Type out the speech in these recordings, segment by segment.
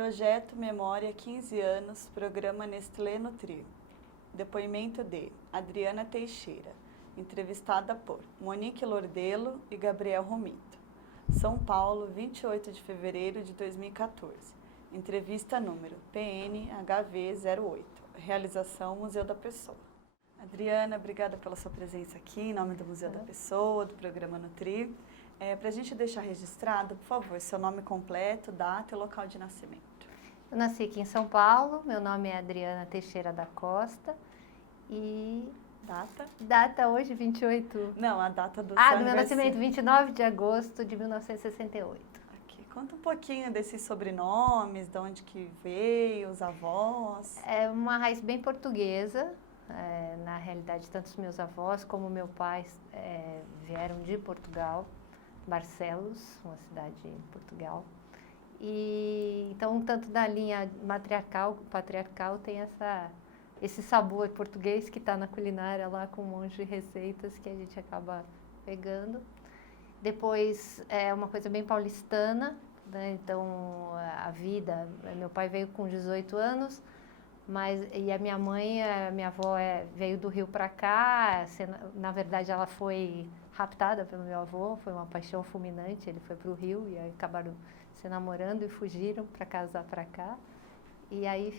Projeto Memória 15 anos, programa Nestlé Nutrir. Depoimento de Adriana Teixeira, entrevistada por Monique Lordelo e Gabriel Romito. São Paulo, 28 de fevereiro de 2014. Entrevista número PNHV08. Realização Museu da Pessoa. Adriana, obrigada pela sua presença aqui, em nome do Museu da Pessoa, do programa Nutrir. Para a gente deixar registrado, por favor, seu nome completo, data e local de nascimento. Eu nasci aqui em São Paulo, meu nome é Adriana Teixeira da Costa e... Data? Data hoje, 28... Não, a data do do meu nascimento, 29 de agosto de 1968. Aqui. Conta um pouquinho desses sobrenomes, de onde que veio, os avós. É uma raiz bem portuguesa, na realidade, tanto os meus avós como meu pai vieram de Portugal, Barcelos, uma cidade em Portugal. E então, tanto da linha matriarcal, patriarcal, tem esse sabor português que está na culinária lá com um monte de receitas que a gente acaba pegando. Depois, é uma coisa bem paulistana, né? Então, a vida, meu pai veio com 18 anos, e a minha mãe, a minha avó veio do Rio para cá, na verdade ela foi raptada pelo meu avô, foi uma paixão fulminante, ele foi para o Rio e aí acabaram se namorando e fugiram para casar para cá. E aí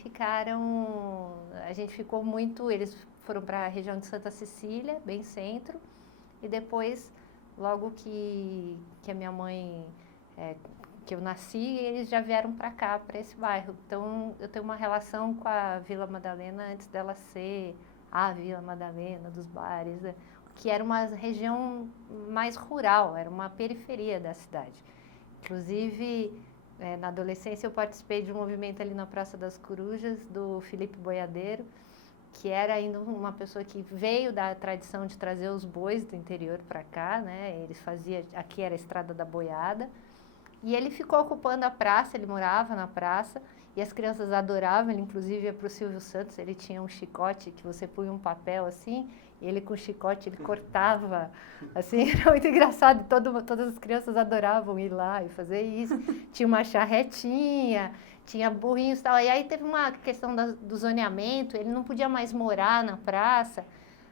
a gente ficou muito, eles foram para a região de Santa Cecília, bem centro, e depois, logo que a minha mãe, que eu nasci, eles já vieram para cá, para esse bairro. Então, eu tenho uma relação com a Vila Madalena antes dela ser a Vila Madalena, dos bares, né? Que era uma região mais rural, era uma periferia da cidade. Inclusive, na adolescência eu participei de um movimento ali na Praça das Corujas, do Felipe Boiadeiro, que era ainda uma pessoa que veio da tradição de trazer os bois do interior para cá, né? Eles faziam, aqui era a Estrada da Boiada, e ele ficou ocupando a praça, ele morava na praça, e as crianças adoravam, ele inclusive ia para o Silvio Santos, ele tinha um chicote que você punha um papel assim, e ele com o chicote, ele cortava, assim, era muito engraçado, todas as crianças adoravam ir lá e fazer isso. Tinha uma charretinha, tinha burrinhos e tal, e aí teve uma questão do zoneamento, ele não podia mais morar na praça,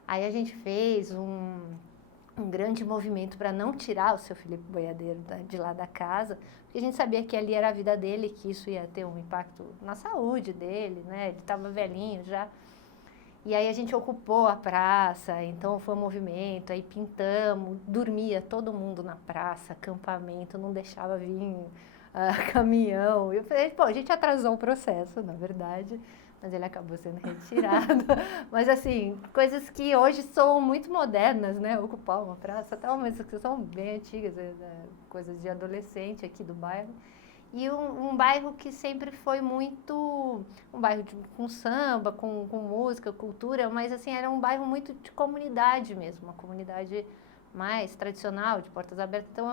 aí a gente fez um grande movimento para não tirar o seu Felipe Boiadeiro de lá da casa, porque a gente sabia que ali era a vida dele, que isso ia ter um impacto na saúde dele, né? Ele estava velhinho já. E aí a gente ocupou a praça, então foi um movimento, aí pintamos, dormia todo mundo na praça, acampamento, não deixava vir caminhão. Eu falei, a gente atrasou o processo, na verdade, mas ele acabou sendo retirado. Mas assim, coisas que hoje são muito modernas, né? Ocupar uma praça, tal, mas que são bem antigas, coisas de adolescente aqui do bairro. E um bairro que sempre foi muito, um bairro com samba, com música, cultura, mas assim, era um bairro muito de comunidade mesmo, uma comunidade mais tradicional, de portas abertas. Então,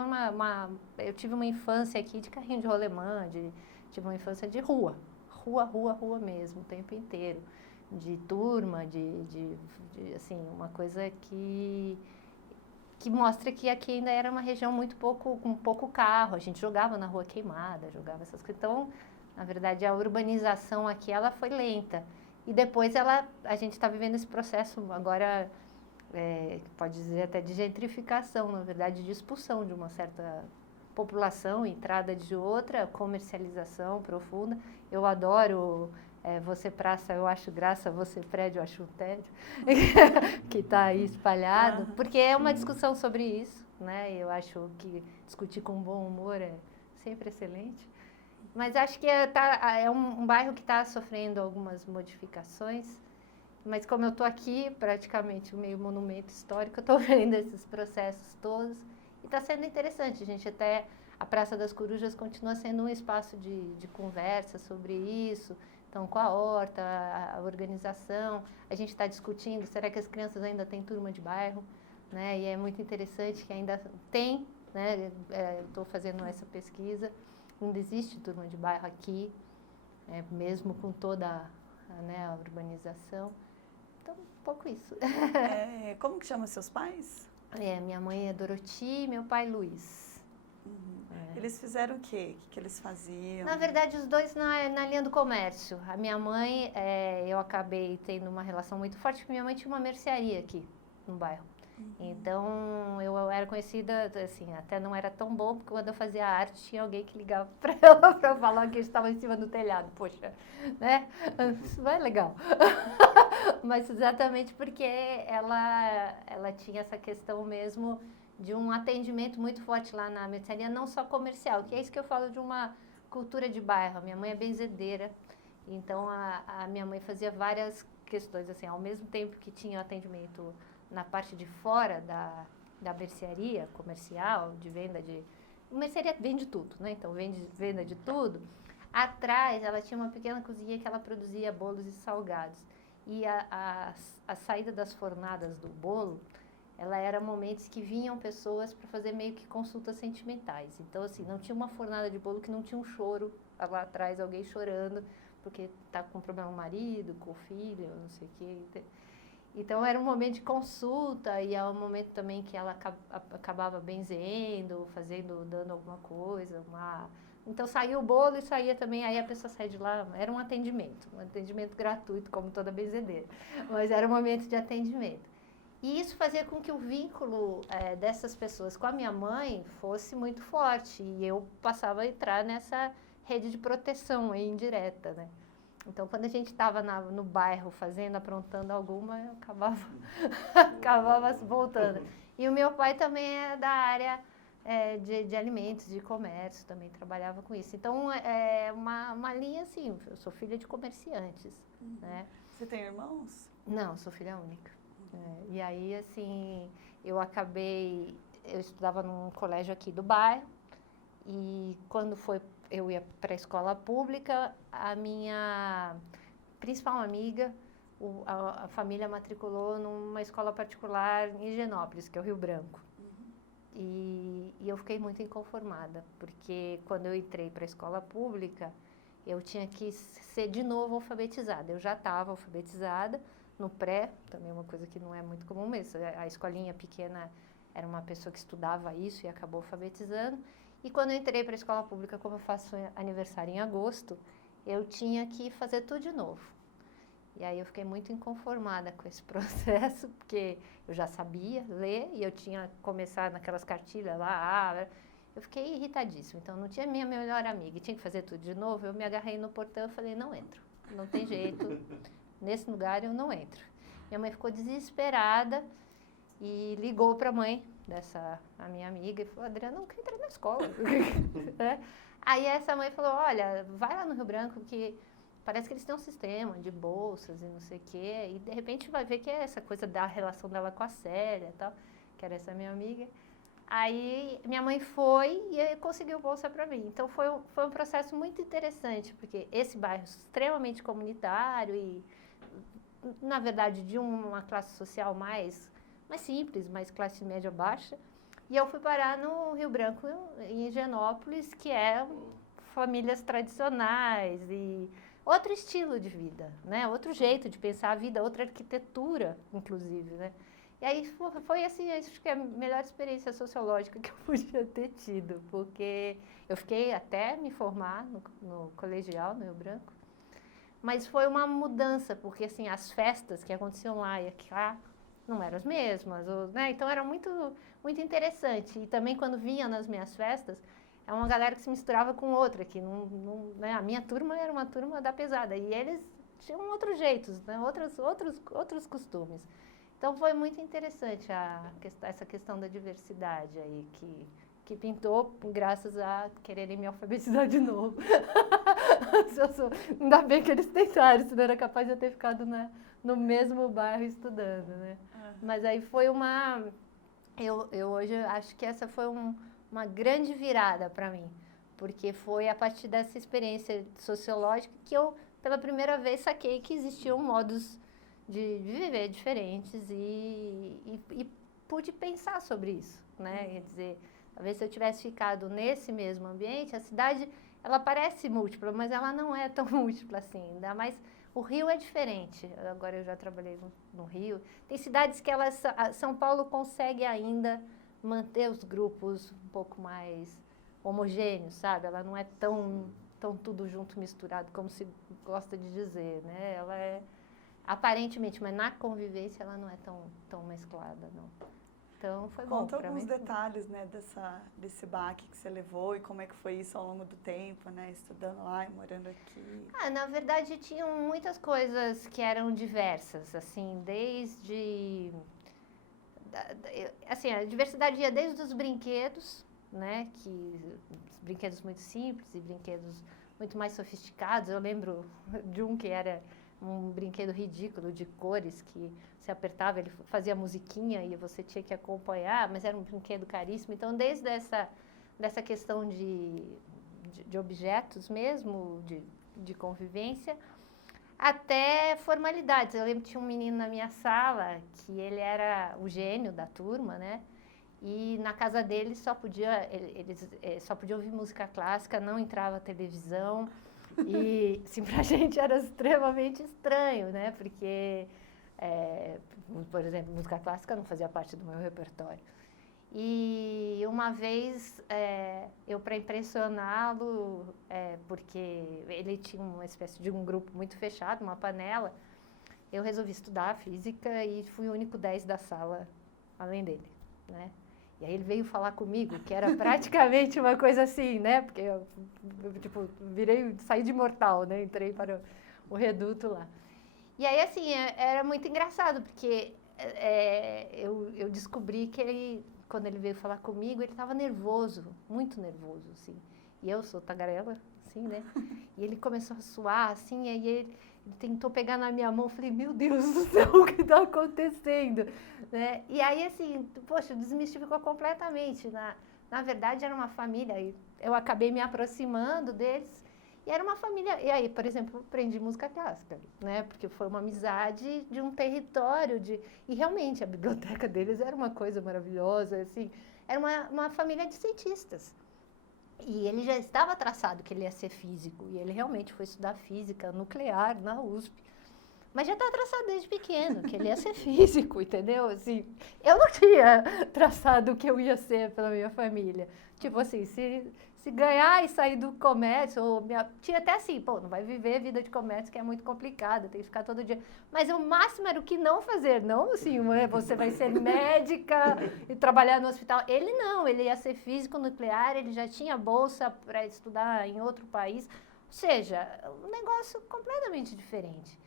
eu tive uma infância aqui de carrinho de rolemã, tive uma infância de rua mesmo, o tempo inteiro, de turma, assim, uma coisa que mostra que aqui ainda era uma região com pouco carro, a gente jogava na rua queimada, jogava essas coisas. Então, na verdade, a urbanização aqui, ela foi lenta. E depois a gente está vivendo esse processo agora, pode dizer até de gentrificação, na verdade, de expulsão de uma certa população, entrada de outra, comercialização profunda. Eu adoro... você praça, eu acho graça, você prédio, eu acho um tédio, que está aí espalhado, porque é uma discussão sobre isso, né? Eu acho que discutir com bom humor é sempre excelente, mas acho que é um bairro que está sofrendo algumas modificações, mas como eu estou aqui, praticamente o meio monumento histórico, eu estou vendo esses processos todos, e está sendo interessante, gente, até a Praça das Corujas continua sendo um espaço de conversa sobre isso. Então, com a horta, a organização, a gente está discutindo, será que as crianças ainda têm turma de bairro? Né? E é muito interessante que ainda tem, né? Estou fazendo essa pesquisa, ainda existe turma de bairro aqui, mesmo com toda a urbanização. Então, um pouco isso. Como que chama seus pais? Minha mãe é Doroti e meu pai Luiz. Eles fizeram o quê? O que eles faziam? Na verdade, os dois na linha do comércio. A minha mãe, eu acabei tendo uma relação muito forte, porque minha mãe tinha uma mercearia aqui no bairro. Então, eu era conhecida, assim, até não era tão bom, porque quando eu fazia arte, tinha alguém que ligava para ela para falar que eu estava em cima do telhado. Poxa, né? Isso não é legal. Mas exatamente porque ela tinha essa questão mesmo de um atendimento muito forte lá na mercearia, não só comercial, que é isso que eu falo de uma cultura de bairro. A minha mãe é benzedeira, então a minha mãe fazia várias questões, assim, ao mesmo tempo que tinha o atendimento na parte de fora da mercearia comercial, de venda de... Mercearia vende tudo, né? Então, venda de tudo. Atrás, ela tinha uma pequena cozinha que ela produzia bolos e salgados. E a saída das fornadas do bolo, ela era momentos que vinham pessoas para fazer meio que consultas sentimentais. Então, assim, não tinha uma fornada de bolo que não tinha um choro lá atrás, alguém chorando, porque tá com problema com o marido, com o filho, não sei o quê. Então, era um momento de consulta e é um momento também que ela acabava benzendo, dando alguma coisa. Então, saía o bolo e saía também, aí a pessoa saía de lá, era um atendimento gratuito, como toda benzedeira, mas era um momento de atendimento. E isso fazia com que o vínculo dessas pessoas com a minha mãe fosse muito forte e eu passava a entrar nessa rede de proteção aí, indireta, né? Então, quando a gente estava no bairro aprontando alguma, eu acabava voltando. E o meu pai também é da área de alimentos, de comércio, também trabalhava com isso. Então, é uma linha assim, eu sou filha de comerciantes, né? Você tem irmãos? Não, sou filha única. E aí, assim, eu estudava num colégio aqui do bairro, e quando eu ia para a escola pública, a minha principal amiga, a família matriculou numa escola particular em Higienópolis, que é o Rio Branco. E eu fiquei muito inconformada, porque quando eu entrei para a escola pública, eu tinha que ser de novo alfabetizada. Eu já estava alfabetizada no pré, também é uma coisa que não é muito comum, mas a escolinha pequena era uma pessoa que estudava isso e acabou alfabetizando. E quando eu entrei para a escola pública, como eu faço aniversário em agosto, eu tinha que fazer tudo de novo. E aí eu fiquei muito inconformada com esse processo, porque eu já sabia ler e eu tinha começado naquelas cartilhas lá, eu fiquei irritadíssima. Então não tinha minha melhor amiga e tinha que fazer tudo de novo. Eu me agarrei no portão e falei, não entro, não tem jeito, nesse lugar eu não entro. Minha mãe ficou desesperada e ligou para a mãe a minha amiga, e falou, Adriana, não quer entrar na escola. Aí essa mãe falou, olha, vai lá no Rio Branco, que parece que eles têm um sistema de bolsas e não sei o quê, e de repente vai ver que é essa coisa da relação dela com a Célia e tal, que era essa minha amiga. Aí minha mãe foi e conseguiu bolsa para mim. Então foi um processo muito interessante, porque esse bairro extremamente comunitário e, na verdade, de uma classe social mais simples, mais classe média baixa. E eu fui parar no Rio Branco, em Higienópolis, que é famílias tradicionais e outro estilo de vida, né? Outro jeito de pensar a vida, outra arquitetura, inclusive, né? E aí foi assim, acho que é a melhor experiência sociológica que eu podia ter tido, porque eu fiquei até me formar no colegial, no Rio Branco, mas foi uma mudança, porque assim, as festas que aconteciam lá e cá não eram as mesmas, né? Então era muito, muito interessante. E também quando vinha nas minhas festas, é uma galera que se misturava com outra, que né? A minha turma era uma turma da pesada, e eles tinham outros jeitos, né? outros costumes. Então foi muito interessante essa questão da diversidade aí, que pintou graças a quererem me alfabetizar de novo. Ainda bem que eles tentaram, senão era capaz de eu ter ficado no mesmo bairro estudando, né? Mas aí foi eu hoje acho que essa foi uma grande virada para mim, porque foi a partir dessa experiência sociológica que eu, pela primeira vez, saquei que existiam modos de viver diferentes e pude pensar sobre isso, né? Quer dizer, talvez se eu tivesse ficado nesse mesmo ambiente, a cidade, ela parece múltipla, mas ela não é tão múltipla assim, ainda mais o Rio é diferente. Agora eu já trabalhei no Rio. Tem cidades que São Paulo consegue ainda manter os grupos um pouco mais homogêneo, sabe? Ela não é tão tudo junto, misturado, como se gosta de dizer, né? Ela é, aparentemente, mas na convivência ela não é tão mesclada, não. Então, foi bom Conta pra alguns mim. detalhes, né, desse baque que você levou e como é que foi isso ao longo do tempo, né, estudando lá e morando aqui. Na verdade, tinham muitas coisas que eram diversas, assim, desde... Assim, a diversidade ia desde os brinquedos, né, brinquedos muito simples e brinquedos muito mais sofisticados. Eu lembro de um que era um brinquedo ridículo de cores que você apertava, ele fazia musiquinha e você tinha que acompanhar, mas era um brinquedo caríssimo. Então, desde dessa questão de objetos mesmo, de convivência, até formalidades. Eu lembro que tinha um menino na minha sala que ele era o gênio da turma, né? E na casa dele eles só podiam ouvir música clássica, não entrava televisão. E, assim, pra gente era extremamente estranho, né? Porque, por exemplo, música clássica não fazia parte do meu repertório. E uma vez, eu para impressioná-lo, porque ele tinha uma espécie de um grupo muito fechado, uma panela, eu resolvi estudar física e fui o único 10 da sala, além dele, né? E aí ele veio falar comigo, que era praticamente uma coisa assim, né? Porque eu tipo, saí de mortal, né? Entrei para o reduto lá. E aí, assim, era muito engraçado, porque eu descobri que ele, quando ele veio falar comigo, ele estava nervoso, muito nervoso, assim. E eu sou tagarela, assim, né? E ele começou a suar, assim, aí ele tentou pegar na minha mão, falei, meu Deus do céu, o que está acontecendo? Né? E aí, assim, poxa, desmistificou completamente. Na verdade, era uma família, e eu acabei me aproximando deles, e era uma família, e aí, por exemplo, aprendi música clássica, né? Porque foi uma amizade de um território, e realmente a biblioteca deles era uma coisa maravilhosa, assim, era uma família de cientistas. E ele já estava traçado que ele ia ser físico, e ele realmente foi estudar física nuclear na USP. Mas já estava traçado desde pequeno, que ele ia ser físico, entendeu? Assim, eu não tinha traçado o que eu ia ser pela minha família. Tipo assim, se ganhar e sair do comércio, tinha até assim, pô, não vai viver vida de comércio que é muito complicada, tem que ficar todo dia. Mas o máximo era o que não fazer, não assim, você vai ser médica e trabalhar no hospital. Ele não, ele ia ser físico nuclear, ele já tinha bolsa para estudar em outro país. Ou seja, um negócio completamente diferente.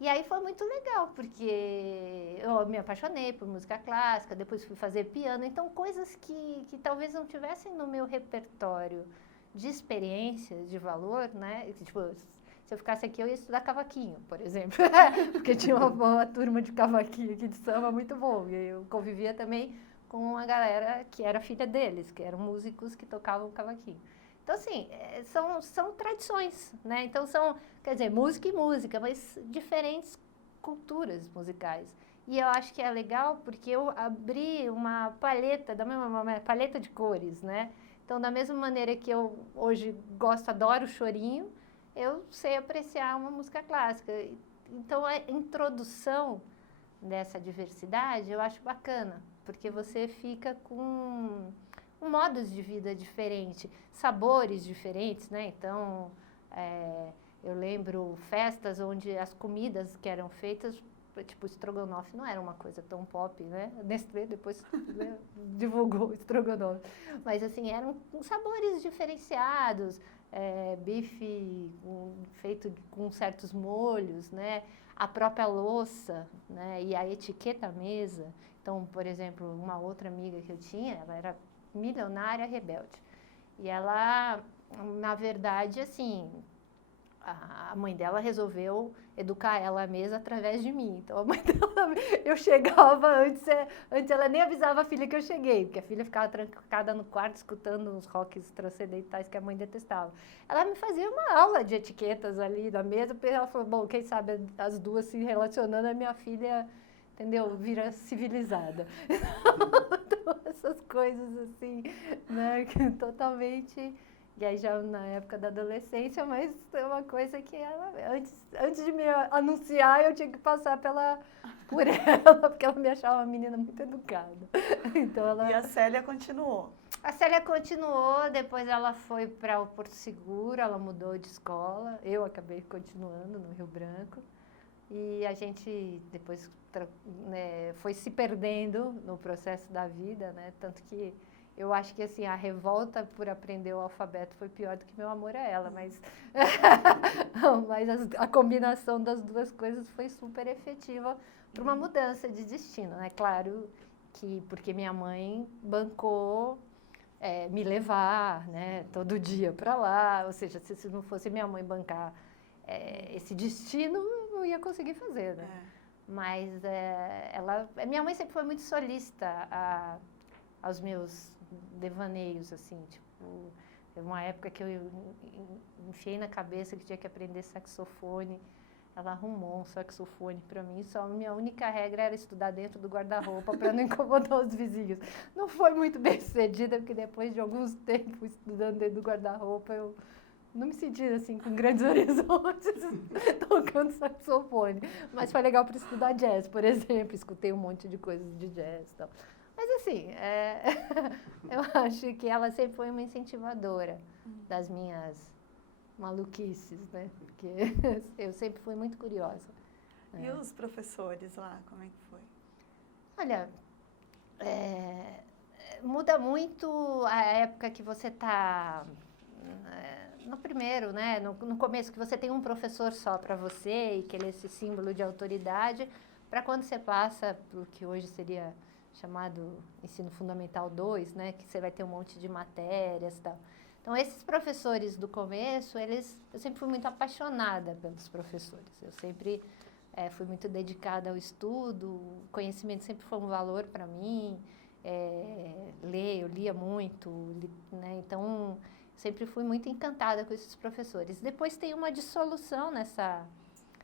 E aí foi muito legal, porque eu me apaixonei por música clássica, depois fui fazer piano, então coisas que talvez não tivessem no meu repertório de experiências, de valor, né? Tipo, se eu ficasse aqui, eu ia estudar cavaquinho, por exemplo, porque tinha uma turma de cavaquinho aqui de samba muito bom, e eu convivia também com uma galera que era filha deles, que eram músicos que tocavam cavaquinho. Então, assim, são tradições, né? Então, quer dizer, música e música, mas diferentes culturas musicais. E eu acho que é legal porque eu abri uma paleta, uma paleta de cores, né? Então, da mesma maneira que eu hoje adoro chorinho, eu sei apreciar uma música clássica. Então, a introdução dessa diversidade eu acho bacana, porque você fica com modos de vida diferentes, sabores diferentes, né? Então, eu lembro festas onde as comidas que eram feitas, tipo, estrogonofe não era uma coisa tão pop, né? Nestlé depois né, divulgou o estrogonofe. Mas, assim, eram sabores diferenciados, bife feito com certos molhos, né? A própria louça, né? E a etiqueta à mesa. Então, por exemplo, uma outra amiga que eu tinha, ela era milionária rebelde. E ela, na verdade, assim, a mãe dela resolveu educar ela à mesa através de mim. Então, a mãe dela, eu chegava antes ela nem avisava a filha que eu cheguei, porque a filha ficava trancada no quarto escutando uns rocks transcendentais que a mãe detestava. Ela me fazia uma aula de etiquetas ali na mesa, porque ela falou, bom, quem sabe as duas se relacionando, a minha filha, entendeu, vira civilizada. Então, essas coisas assim, né, que totalmente... E aí já na época da adolescência, mas é uma coisa que ela, antes de me anunciar, eu tinha que passar por ela, porque ela me achava uma menina muito educada. Então ela... E a Célia continuou? A Célia continuou, depois ela foi para o Porto Seguro, ela mudou de escola, eu acabei continuando no Rio Branco. E a gente depois né, foi se perdendo no processo da vida, né? Tanto que eu acho que assim, a revolta por aprender o alfabeto foi pior do que meu amor a ela, mas, mas a combinação das duas coisas foi super efetiva para uma mudança de destino, né? Claro que porque minha mãe bancou me levar, né, todo dia para lá, ou seja, se não fosse minha mãe bancar esse destino, eu não ia conseguir fazer, né? Mas minha mãe sempre foi muito solícita aos meus devaneios, assim, tipo, teve uma época que eu enfiei na cabeça que tinha que aprender saxofone. Ela arrumou um saxofone para mim, só a minha única regra era estudar dentro do guarda-roupa para não incomodar os vizinhos. Não foi muito bem sucedida, porque depois de alguns tempos estudando dentro do guarda-roupa, eu não me senti assim com grandes horizontes tocando saxofone. Mas foi legal para estudar jazz, por exemplo, escutei um monte de coisas de jazz e tal. Mas assim, eu acho que ela sempre foi uma incentivadora das minhas maluquices, né? Porque eu sempre fui muito curiosa. E os professores lá, como é que foi? Olha, muda muito a época que você está no primeiro, né? No começo, que você tem um professor só para você e que ele é esse símbolo de autoridade, para quando você passa para o que hoje seria chamado Ensino Fundamental 2, né? Que você vai ter um monte de matérias e tal. Então, esses professores do começo, eu sempre fui muito apaixonada pelos professores. Eu sempre fui muito dedicada ao estudo, o conhecimento sempre foi um valor para mim. Eu lia muito, né? Então, sempre fui muito encantada com esses professores. Depois tem uma dissolução nessa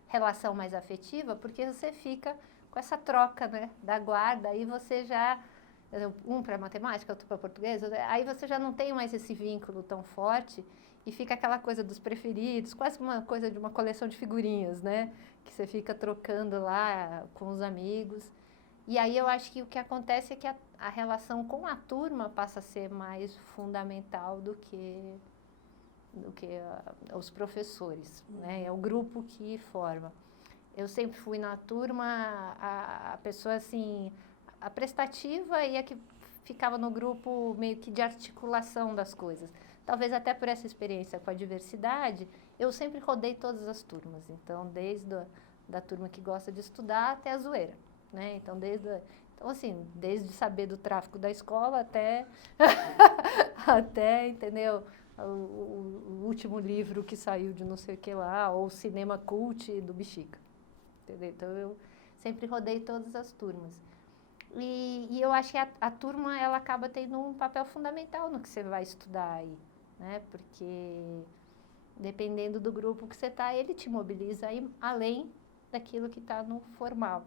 relação mais afetiva, porque você fica com essa troca, né, da guarda, aí você já... um para matemática, outro para português, aí você já não tem mais esse vínculo tão forte e fica aquela coisa dos preferidos, quase uma coisa de uma coleção de figurinhas, né? Que você fica trocando lá com os amigos. E aí eu acho que o que acontece é que a relação com a turma passa a ser mais fundamental do que os professores, né? É o grupo que forma. Eu sempre fui na turma a pessoa assim... a prestativa e a que ficava no grupo meio que de articulação das coisas. Talvez até por essa experiência com a diversidade, eu sempre rodei todas as turmas. Então, desde da turma que gosta de estudar até a zoeira, né? Então, desde saber do tráfico da escola até, entendeu? O último livro que saiu de não sei o que lá, ou o cinema cult do Bexiga, entendeu? Então, eu sempre rodei todas as turmas. E eu acho que a turma ela acaba tendo um papel fundamental no que você vai estudar aí, né? Porque dependendo do grupo que você está, ele te mobiliza aí além daquilo que está no formal.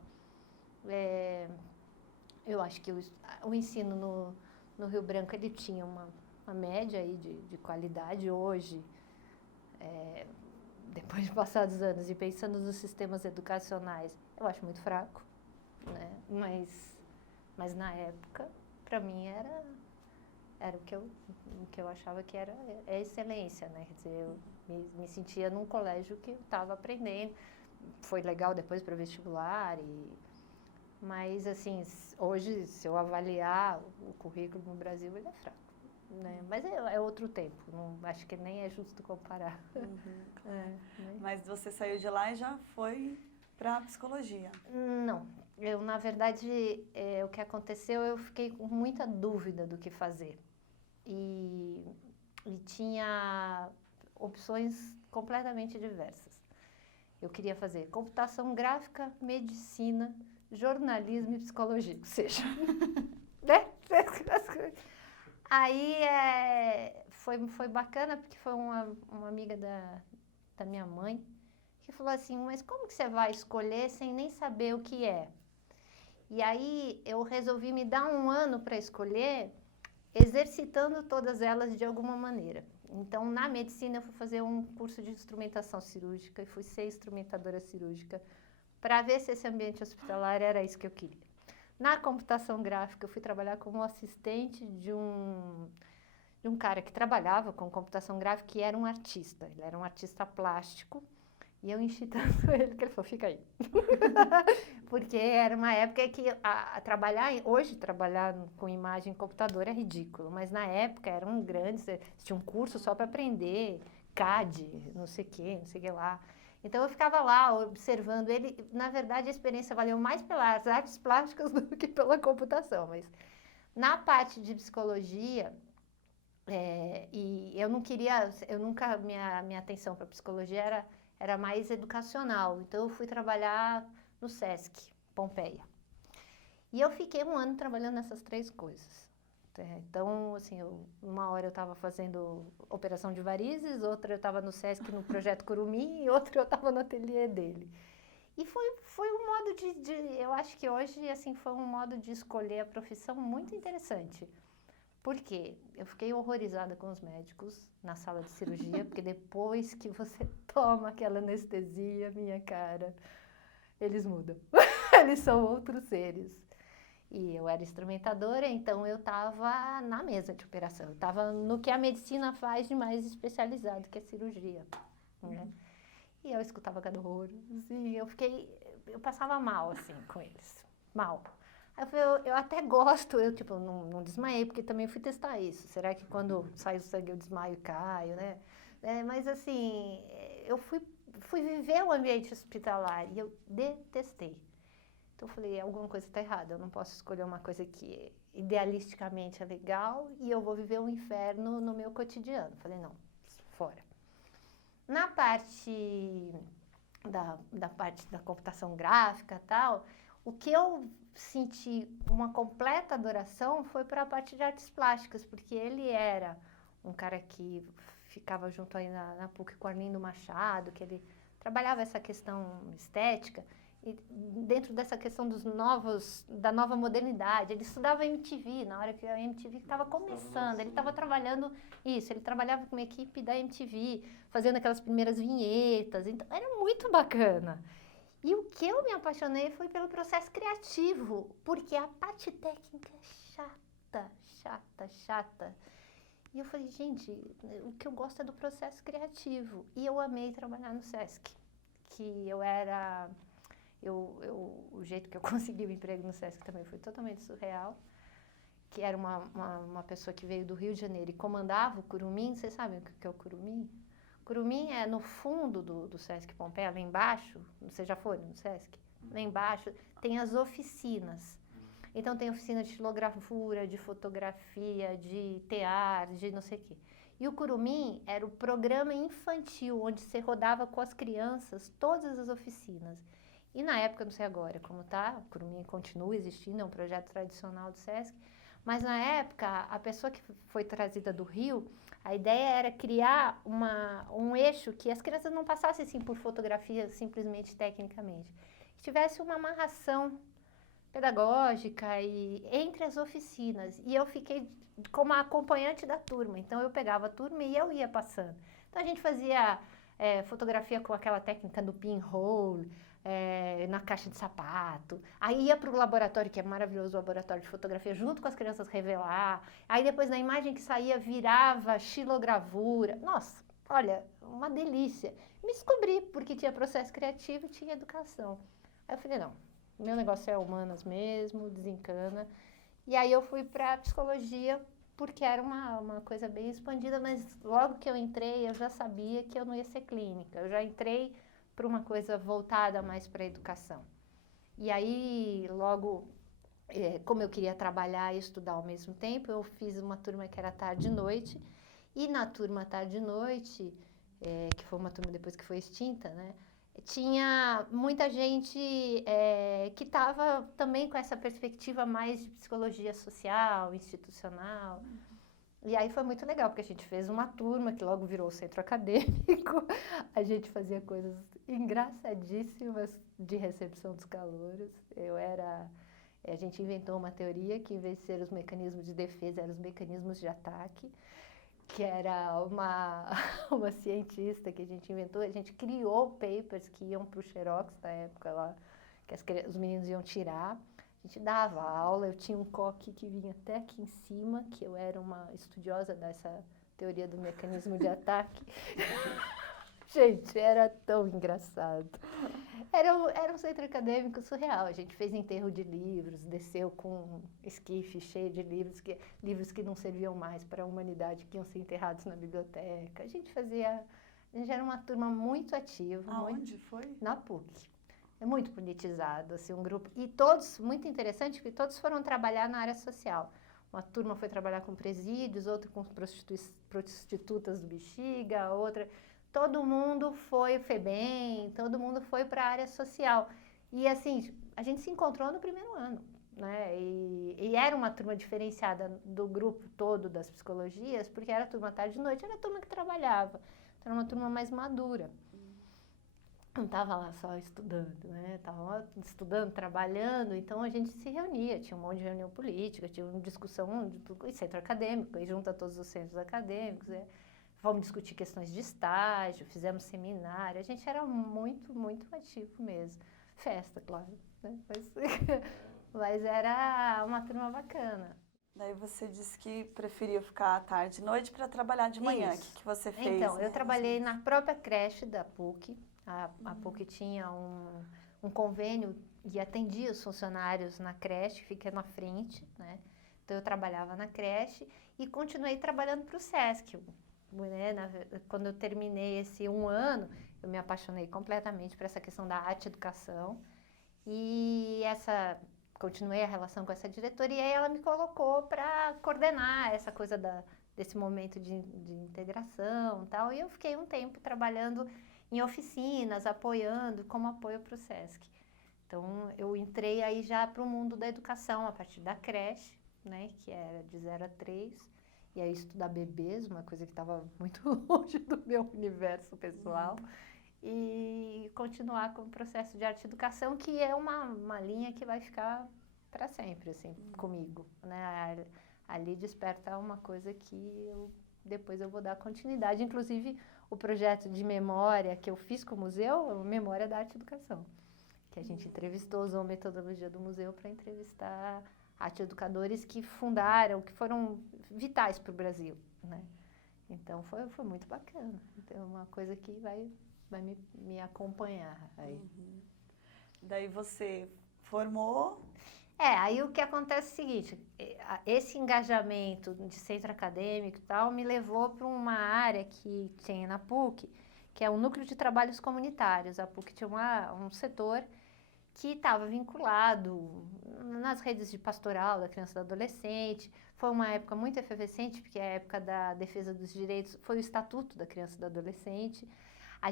Eu acho que o ensino no Rio Branco ele tinha uma média aí de qualidade hoje, depois de passados anos e pensando nos sistemas educacionais, eu acho muito fraco, né? Mas na época, para mim, era o que eu achava que era excelência, né? Quer dizer, eu me sentia num colégio que eu estava aprendendo. Foi legal depois para o vestibular. Mas, assim, hoje, se eu avaliar o currículo no Brasil, ele é fraco, né? Mas é outro tempo. Não, acho que nem é justo comparar. Claro. Né? Mas você saiu de lá e já foi para a psicologia? Não. Eu, na verdade, o que aconteceu, eu fiquei com muita dúvida do que fazer. E tinha opções completamente diversas. Eu queria fazer computação gráfica, medicina, jornalismo e psicologia, ou seja, né? Aí foi bacana, porque foi uma amiga da minha mãe que falou assim, mas como que você vai escolher sem nem saber o que é? E aí eu resolvi me dar um ano para escolher, exercitando todas elas de alguma maneira. Então, na medicina, eu fui fazer um curso de instrumentação cirúrgica e fui ser instrumentadora cirúrgica para ver se esse ambiente hospitalar era isso que eu queria. Na computação gráfica, eu fui trabalhar como assistente de um cara que trabalhava com computação gráfica e era um artista. Ele era um artista plástico. E eu enchi tanto ele que ele falou, fica aí. Porque era uma época que hoje trabalhar com imagem em computador é ridículo, mas na época era um grande, você tinha um curso só para aprender, CAD, não sei o que lá. Então eu ficava lá observando ele, na verdade a experiência valeu mais pelas artes plásticas do que pela computação, mas na parte de psicologia, e eu nunca, minha atenção para psicologia era mais educacional, então eu fui trabalhar no SESC, Pompeia. E eu fiquei 1 ano trabalhando nessas 3 coisas. Então, assim, uma hora eu estava fazendo operação de varizes, outra eu estava no SESC no Projeto Curumim e outra eu estava no ateliê dele. E foi um modo eu acho que hoje, assim, foi um modo de escolher a profissão muito interessante. Por quê? Eu fiquei horrorizada com os médicos na sala de cirurgia, porque depois que você toma aquela anestesia, minha cara, eles mudam. Eles são outros seres. E eu era instrumentadora, então eu estava na mesa de operação. Eu estava no que a medicina faz de mais especializado, que é cirurgia. Né? E eu escutava cada horror. E eu passava mal, assim, com eles. Mal. Aí eu falei, eu até gosto, eu tipo, não desmaiei, porque também fui testar isso. Será que quando sai o sangue eu desmaio e caio, né? Mas assim, eu fui viver o ambiente hospitalar e eu detestei. Então eu falei, alguma coisa está errada, eu não posso escolher uma coisa que idealisticamente é legal e eu vou viver um inferno no meu cotidiano. Falei, não, fora. Na parte da parte da computação gráfica e tal, o que eu senti uma completa adoração foi para a parte de artes plásticas, porque ele era um cara que ficava junto aí na PUC com o Arlindo Machado, que ele trabalhava essa questão estética, e dentro dessa questão da nova modernidade. Ele estudava MTV, na hora que a MTV estava começando, ele estava trabalhando isso, ele trabalhava com uma equipe da MTV, fazendo aquelas primeiras vinhetas, então era muito bacana. E o que eu me apaixonei foi pelo processo criativo, porque a parte técnica é chata. E eu falei, gente, o que eu gosto é do processo criativo. E eu amei trabalhar no SESC, que o jeito que eu consegui o emprego no SESC também foi totalmente surreal, que era uma pessoa que veio do Rio de Janeiro e comandava o Curumim. Vocês sabem o que é o Curumim? Curumim é no fundo do SESC Pompeia, lá embaixo. Vocês já foram no SESC? Lá embaixo tem as oficinas. Então tem oficina de xilogravura, de fotografia, de tear, de não sei o quê. E o Curumim era o programa infantil, onde você rodava com as crianças todas as oficinas. E na época, não sei agora como tá, o Curumim continua existindo, é um projeto tradicional do SESC, mas na época, a pessoa que foi trazida do Rio, a ideia era criar um eixo que as crianças não passassem assim por fotografia simplesmente tecnicamente, que tivesse uma amarração pedagógica e entre as oficinas. E eu fiquei como acompanhante da turma, então eu pegava a turma e eu ia passando. Então a gente fazia fotografia com aquela técnica do pinhole, na caixa de sapato, aí ia para o laboratório, que é maravilhoso, o laboratório de fotografia, junto com as crianças revelar, aí depois na imagem que saía virava xilogravura. Nossa, olha, uma delícia. Me descobri, porque tinha processo criativo e tinha educação. Aí eu falei, não, meu negócio é humanas mesmo, desencana. E aí eu fui para psicologia, porque era uma coisa bem expandida, mas logo que eu entrei, eu já sabia que eu não ia ser clínica. Eu já entrei para uma coisa voltada mais para a educação. E aí, logo, como eu queria trabalhar e estudar ao mesmo tempo, eu fiz uma turma que era tarde e noite. E na turma tarde e noite, que foi uma turma depois que foi extinta, né? Tinha muita gente que estava também com essa perspectiva mais de psicologia social, institucional. E aí foi muito legal, porque a gente fez uma turma que logo virou o centro acadêmico. A gente fazia coisas engraçadíssimas de recepção dos calouros. A gente inventou uma teoria que, em vez de ser os mecanismos de defesa, eram os mecanismos de ataque, que era uma cientista que a gente inventou. A gente criou papers que iam para o Xerox na época lá, que os meninos iam tirar. A gente dava aula, eu tinha um coque que vinha até aqui em cima, que eu era uma estudiosa dessa teoria do mecanismo de ataque. Gente, era tão engraçado. Era um centro acadêmico surreal. A gente fez enterro de livros, desceu com um esquife cheio de livros que não serviam mais para a humanidade, que iam ser enterrados na biblioteca. A gente era uma turma muito ativa. Aonde foi? Na PUC. É muito politizado, assim, um grupo. E todos, muito interessante, porque todos foram trabalhar na área social. Uma turma foi trabalhar com presídios, outra com prostitutas do Bexiga, outra... Todo mundo foi FEBEM, todo mundo foi para a área social. E, assim, a gente se encontrou no primeiro ano, né? E era uma turma diferenciada do grupo todo das psicologias, porque era turma tarde e noite, era a turma que trabalhava. Então, era uma turma mais madura. Não estava lá só estudando, né? Estava lá estudando, trabalhando, então a gente se reunia, tinha um monte de reunião política, tinha uma discussão de tudo, em centro acadêmico, aí junta todos os centros acadêmicos, né? Vamos discutir questões de estágio, fizemos seminário, a gente era muito, muito ativo mesmo. Festa, claro, né? Mas era uma turma bacana. Daí você disse que preferia ficar à tarde e noite para trabalhar de manhã. Isso. O que você fez? Então, eu trabalhei na própria creche da PUC. A PUC tinha um convênio e atendia os funcionários na creche, fica na frente, né? Então, eu trabalhava na creche e continuei trabalhando para o SESC. Né? Quando eu terminei esse um ano, eu me apaixonei completamente por essa questão da arte-educação e continuei a relação com essa diretora e aí ela me colocou para coordenar essa coisa desse momento de integração e tal. E eu fiquei um tempo trabalhando em oficinas, apoiando, como apoio para o SESC. Então, eu entrei aí já para o mundo da educação, a partir da creche, né, que era de 0 a 3, e aí estudar bebês, uma coisa que estava muito longe do meu universo pessoal, e continuar com o processo de arte-educação, que é uma linha que vai ficar para sempre, assim, comigo, né? Ali desperta uma coisa que depois eu vou dar continuidade, inclusive o projeto de memória que eu fiz com o museu, é uma memória da arte-educação, que a gente entrevistou, usou a metodologia do museu para entrevistar arte-educadores que fundaram, que foram vitais para o Brasil, né? Então, foi muito bacana. Então, é uma coisa que vai me acompanhar aí. Daí você formou... Aí o que acontece é o seguinte, esse engajamento de centro acadêmico e tal me levou para uma área que tem na PUC, que é o Núcleo de Trabalhos Comunitários. A PUC tinha um setor que estava vinculado nas redes de pastoral da criança e do adolescente. Foi uma época muito efervescente, porque a época da defesa dos direitos foi o Estatuto da Criança e do Adolescente. A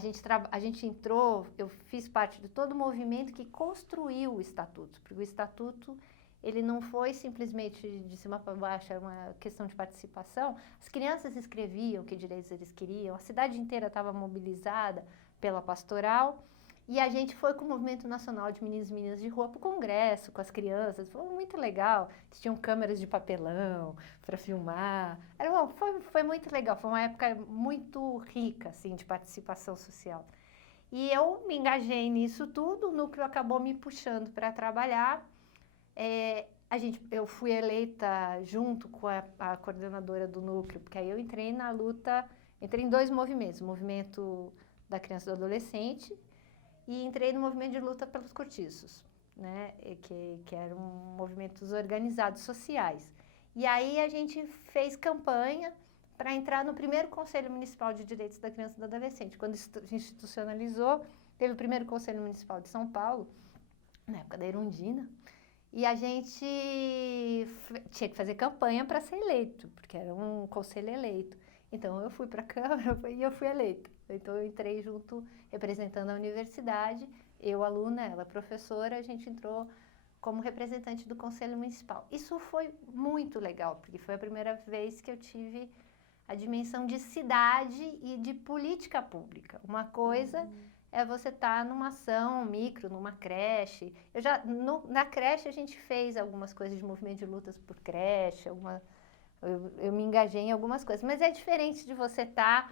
gente entrou, eu fiz parte de todo o movimento que construiu o Estatuto, porque o Estatuto ele não foi simplesmente de cima para baixo, era uma questão de participação. As crianças escreviam que direitos eles queriam, a cidade inteira estava mobilizada pela pastoral, e a gente foi com o Movimento Nacional de Meninos e Meninas de Rua para o Congresso, com as crianças, foi muito legal. Eles tinham câmeras de papelão para filmar, foi muito legal, foi uma época muito rica, assim, de participação social. E eu me engajei nisso tudo, o núcleo acabou me puxando para trabalhar. Eu fui eleita junto com a coordenadora do núcleo, porque aí eu entrei na luta, entrei em 2 movimentos, o movimento da criança e do adolescente, e entrei no movimento de luta pelos cortiços, né, que eram movimentos organizados sociais. E aí a gente fez campanha para entrar no primeiro Conselho Municipal de Direitos da Criança e do Adolescente. Quando institucionalizou, teve o primeiro Conselho Municipal de São Paulo, na época da Erundina, e a gente tinha que fazer campanha para ser eleito, porque era um conselho eleito. Então, eu fui para a Câmara e eu fui eleita. Então, eu entrei junto, representando a universidade, eu aluna, ela professora, a gente entrou como representante do Conselho Municipal. Isso foi muito legal, porque foi a primeira vez que eu tive a dimensão de cidade e de política pública. Uma coisa é você estar numa ação micro, numa creche. Na creche, a gente fez algumas coisas de movimento de lutas por creche, eu me engajei em algumas coisas, mas é diferente de você estar...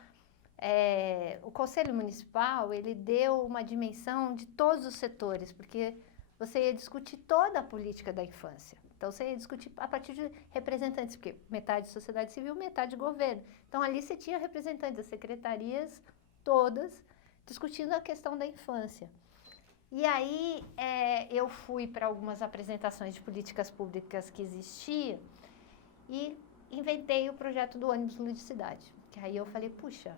o Conselho Municipal, ele deu uma dimensão de todos os setores, porque você ia discutir toda a política da infância. Então, você ia discutir a partir de representantes, porque metade de sociedade civil, metade de governo. Então, ali você tinha representantes das secretarias todas discutindo a questão da infância. E aí, eu fui para algumas apresentações de políticas públicas que existiam e inventei o projeto do ônibus Ludicidade. Que aí eu falei, puxa,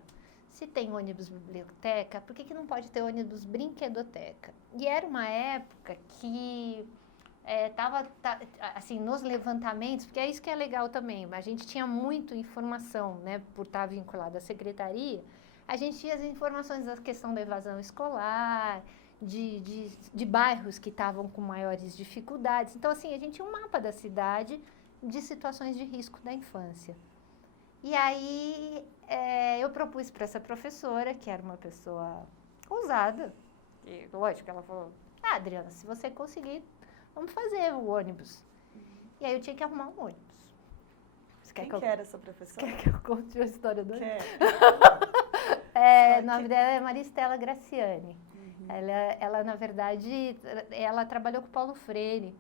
se tem ônibus biblioteca, por que não pode ter ônibus brinquedoteca? E era uma época que assim, nos levantamentos, porque é isso que é legal também, a gente tinha muita informação, né, por estar vinculado à secretaria, a gente tinha as informações da questão da evasão escolar, de bairros que estavam com maiores dificuldades. Então, assim, a gente tinha um mapa da cidade de situações de risco da infância. E aí, eu propus para essa professora, que era uma pessoa ousada, e lógico, ela falou, Adriana, se você conseguir, vamos fazer o ônibus. E aí eu tinha que arrumar um ônibus. Quem que era essa professora? Quer que eu conte a história do ônibus? Quer. O nome dela é Maristela Graciani. Ela, na verdade, ela trabalhou com o Paulo Freire,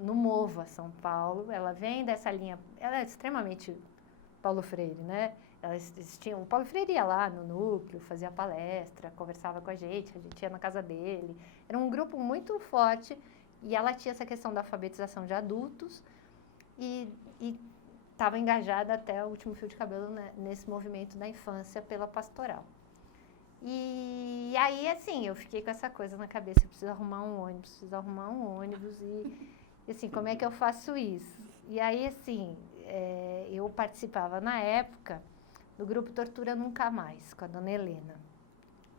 no MOVA, São Paulo. Ela vem dessa linha, ela é extremamente Paulo Freire, né? O Paulo Freire ia lá no núcleo, fazia palestra, conversava com a gente ia na casa dele. Era um grupo muito forte e ela tinha essa questão da alfabetização de adultos e estava engajada até o último fio de cabelo, né, nesse movimento da infância pela pastoral. E aí, assim, eu fiquei com essa coisa na cabeça, eu preciso arrumar um ônibus e assim, como é que eu faço isso? E aí, assim, eu participava na época do grupo Tortura Nunca Mais, com a Dona Helena.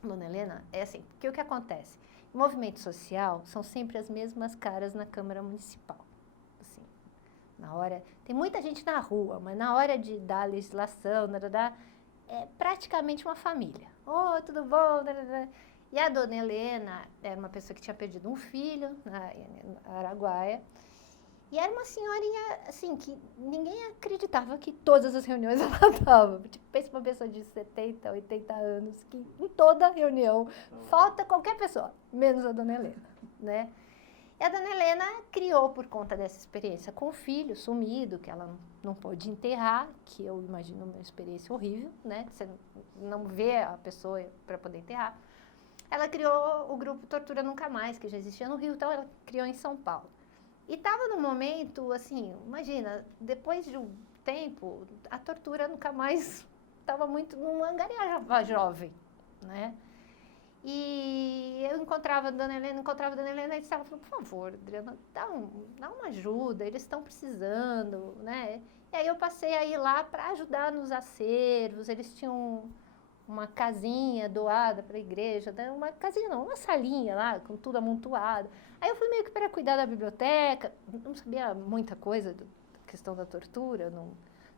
Dona Helena, é assim, porque o que acontece? O movimento social são sempre as mesmas caras na Câmara Municipal. Assim, na hora, tem muita gente na rua, mas na hora de dar a legislação, é praticamente uma família. Oi, tudo bom? E a Dona Helena era uma pessoa que tinha perdido um filho na Araguaia. E era uma senhorinha, assim, que ninguém acreditava que todas as reuniões ela estava. Tipo, pensa uma pessoa de 70, 80 anos, que em toda reunião falta qualquer pessoa, menos a Dona Helena, né? E a Dona Helena criou, por conta dessa experiência com o filho sumido, que ela não pôde enterrar, que eu imagino uma experiência horrível, né? Você não vê a pessoa para poder enterrar. Ela criou o grupo Tortura Nunca Mais, que já existia no Rio, então ela criou em São Paulo. E estava num momento, assim, imagina, depois de um tempo, a tortura nunca mais estava muito, não angariava jovem, né? E eu encontrava a Dona Helena, e estava falando, por favor, Adriana, dá uma ajuda, eles estão precisando, né? E aí eu passei a ir lá para ajudar nos acervos, eles tinham uma casinha doada para a igreja, uma casinha não, uma salinha lá, com tudo amontoado. Aí eu fui meio que para cuidar da biblioteca, não sabia muita coisa da questão da tortura,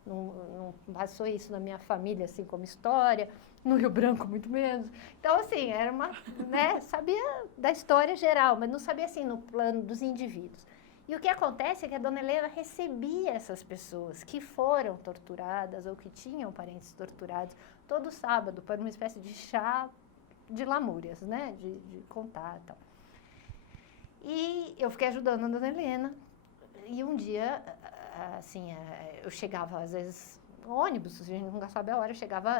não passou isso na minha família, assim, como história, no Rio Branco muito menos. Então, assim, era uma, né, sabia da história geral, mas não sabia, assim, no plano dos indivíduos. E o que acontece é que a Dona Helena recebia essas pessoas que foram torturadas ou que tinham parentes torturados todo sábado para uma espécie de chá de lamúrias, né, de contar e tal. E eu fiquei ajudando a Dona Helena. E um dia, assim, eu chegava, às vezes, no ônibus, a gente nunca sabe a hora,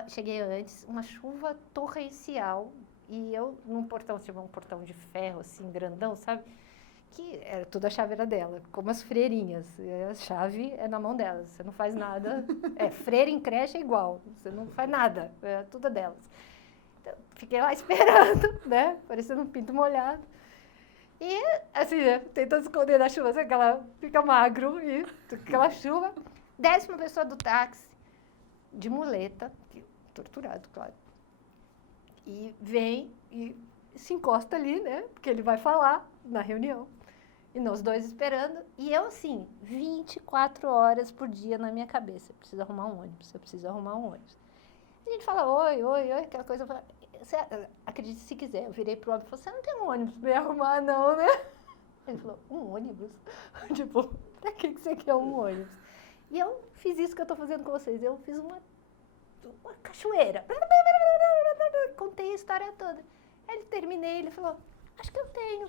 cheguei antes, uma chuva torrencial, e eu, num portão, tinha um portão de ferro, assim, grandão, sabe? Que era tudo a chave era dela, como as freirinhas, a chave é na mão delas, você não faz nada, freira em creche é igual, você não faz nada, é tudo delas. Então, fiquei lá esperando, né, parecendo um pinto molhado. E, assim, tentando esconder da chuva, assim, fica magro, e aquela chuva, desce uma pessoa do táxi, de muleta, torturado, claro, e vem e se encosta ali, né, porque ele vai falar na reunião, e nós dois esperando, e eu, assim, 24 horas por dia na minha cabeça, eu preciso arrumar um ônibus. A gente fala, oi, aquela coisa, você acredite se quiser, eu virei pro homem e falei, você não tem um ônibus pra me arrumar não, né? Ele falou, um ônibus? Tipo, pra que você quer um ônibus? E eu fiz isso que eu tô fazendo com vocês, eu fiz uma cachoeira. Contei a história toda. Aí ele terminei, ele falou, Acho que eu tenho.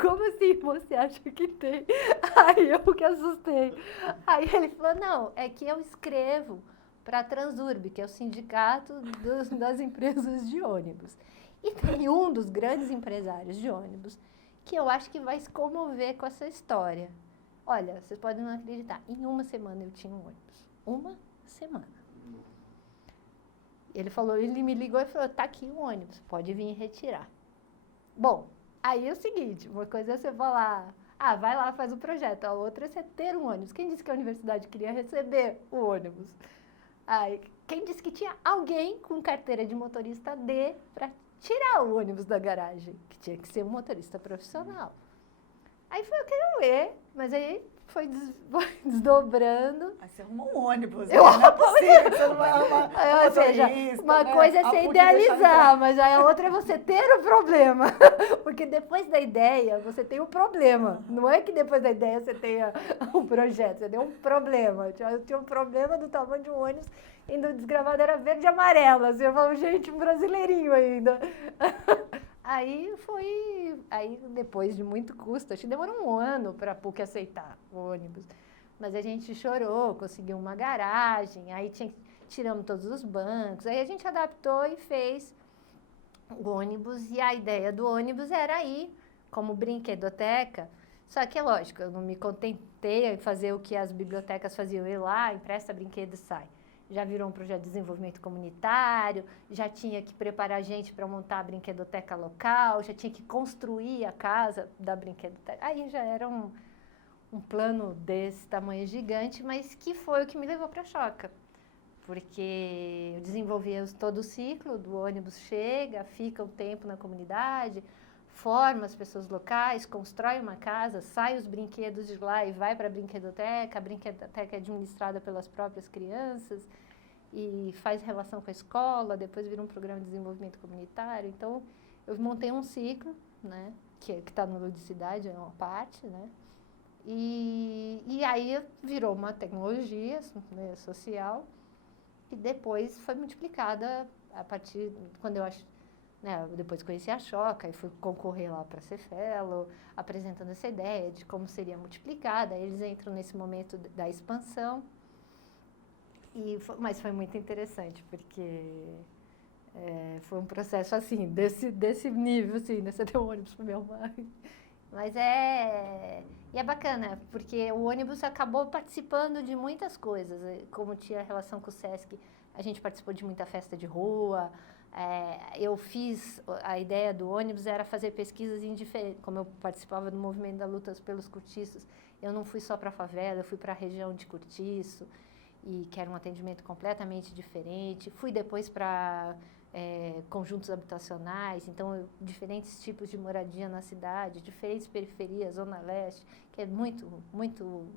Como assim você acha que tem? Aí eu que assustei. Aí ele falou, não, é que eu escrevo para a Transurb, que é o sindicato das empresas de ônibus. E tem um dos grandes empresários de ônibus que eu acho que vai se comover com essa história. Olha, vocês podem não acreditar, em uma semana eu tinha um ônibus. Uma semana. Ele me ligou e falou, tá aqui o ônibus, pode vir retirar. Bom, aí é o seguinte, uma coisa é você falar, vai lá, faz o projeto, a outra é você ter um ônibus. Quem disse que a universidade queria receber o ônibus? Aí, quem disse que tinha alguém com carteira de motorista D para tirar o ônibus da garagem? Que tinha que ser um motorista profissional. Aí foi, eu quero ver, mas aí foi desdobrando. Aí você arrumou um ônibus, Eu não é possível que você não vai arrumar ou seja, uma coisa é você idealizar, mas a outra é você ter o problema. Porque depois da ideia, você tem o problema. Não é que depois da ideia você tenha um projeto, você tem um problema. Eu tinha um problema do tamanho de um ônibus, ainda o desgravado era verde e amarelo. Assim, eu falo, gente, um brasileirinho ainda. Aí depois de muito custo, acho que demorou um ano para a PUC aceitar o ônibus. Mas a gente chorou, conseguiu uma garagem, aí tiramos todos os bancos, aí a gente adaptou e fez o ônibus, e a ideia do ônibus era ir como brinquedoteca, só que é lógico, eu não me contentei em fazer o que as bibliotecas faziam, ir lá, empresta brinquedo e sai. Já virou um projeto de desenvolvimento comunitário, já tinha que preparar gente para montar a brinquedoteca local, já tinha que construir a casa da brinquedoteca. Aí já era um plano desse tamanho gigante, mas que foi o que me levou para a Choca. Porque eu desenvolvia todo o ciclo do ônibus chega, fica um tempo na comunidade, forma as pessoas locais, constrói uma casa, sai os brinquedos de lá e vai para a brinquedoteca é administrada pelas próprias crianças e faz relação com a escola, depois vira um programa de desenvolvimento comunitário. Então, eu montei um ciclo, né, que está no Ludicidade, é uma parte, né, e aí virou uma tecnologia, né, social, que depois foi multiplicada a partir, quando eu acho, né, depois conheci a Choca e fui concorrer lá para ser fellow, apresentando essa ideia de como seria multiplicada. Eles entram nesse momento da expansão, mas foi muito interessante, porque foi um processo assim, desse nível, assim, né, você deu um ônibus para meu pai. Mas e é bacana, porque o ônibus acabou participando de muitas coisas, como tinha relação com o Sesc, a gente participou de muita festa de rua. Eu fiz, a ideia do ônibus era fazer pesquisas em diferentes, como eu participava do movimento da luta pelos cortiços, eu não fui só para a favela, eu fui para a região de Cortiço, e que era um atendimento completamente diferente. Fui depois para conjuntos habitacionais, então diferentes tipos de moradia na cidade, diferentes periferias, Zona Leste, que é muito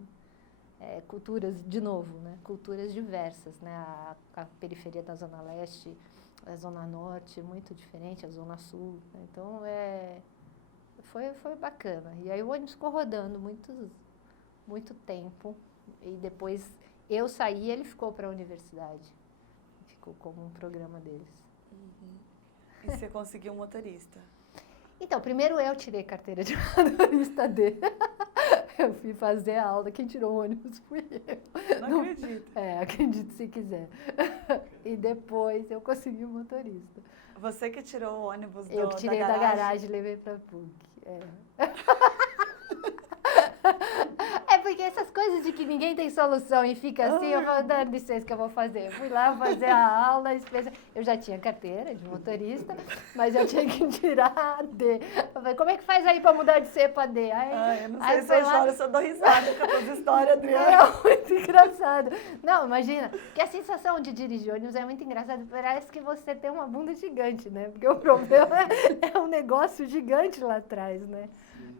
culturas, de novo, né? Culturas diversas, né? A periferia da Zona Leste, a Zona Norte, muito diferente, a Zona Sul, né? Então, foi bacana. E aí o ônibus ficou rodando muito tempo, e depois eu saí e ele ficou para a universidade. Ficou como um programa deles. Uhum. E você conseguiu um motorista? Então, primeiro eu tirei carteira de motorista D. Eu fui fazer a aula, quem tirou o ônibus fui eu. Não acredito. Acredite se quiser. E depois eu consegui o motorista. Você que tirou o ônibus Eu que tirei da garagem e levei para a PUC. Porque essas coisas de que ninguém tem solução e fica assim, eu vou dar licença que eu vou fazer. Eu fui lá fazer a aula, eu já tinha carteira de motorista, mas eu tinha que tirar a D. Eu falei, como é que faz aí para mudar de C para D? Eu não sei se eu choro, se eu dou risada com essas histórias, Adriana. É muito engraçado. Não, imagina, que a sensação de dirigir ônibus é muito engraçada, parece que você tem uma bunda gigante, né? Porque o problema é um negócio gigante lá atrás, né?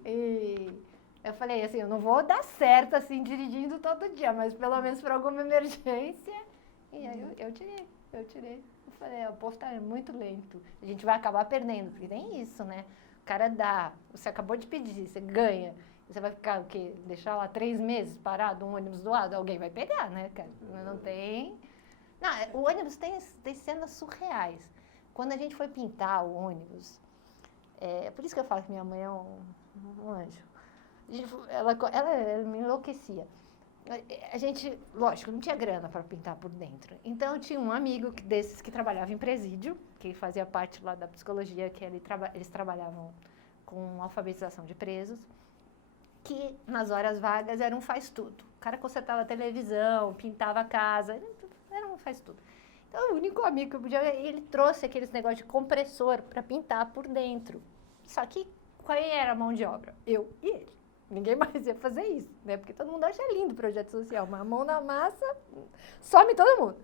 E eu falei assim, eu não vou dar certo assim dirigindo todo dia, mas pelo menos para alguma emergência. E aí eu tirei. Eu falei, o povo está muito lento, a gente vai acabar perdendo, porque tem isso, né? O cara dá, você acabou de pedir, você ganha, você vai ficar o quê? Deixar lá 3 meses parado, um ônibus doado, alguém vai pegar, né, cara? Não tem... Não, o ônibus tem cenas surreais. quando a gente foi pintar o ônibus, por isso que eu falo que minha mãe é um anjo. Ela me enlouquecia. A gente, lógico, não tinha grana para pintar por dentro. Então, eu tinha um amigo desses que trabalhava em presídio, que fazia parte lá da psicologia, que eles trabalhavam com alfabetização de presos, que nas horas vagas era um faz-tudo. O cara consertava a televisão, pintava a casa, era um faz-tudo. Então, o único amigo que eu podia... Ele trouxe aqueles negócios de compressor para pintar por dentro. Só que, qual era a mão de obra? Eu e ele. Ninguém mais ia fazer isso, né? Porque todo mundo acha lindo o projeto social, mas a mão na massa, some todo mundo.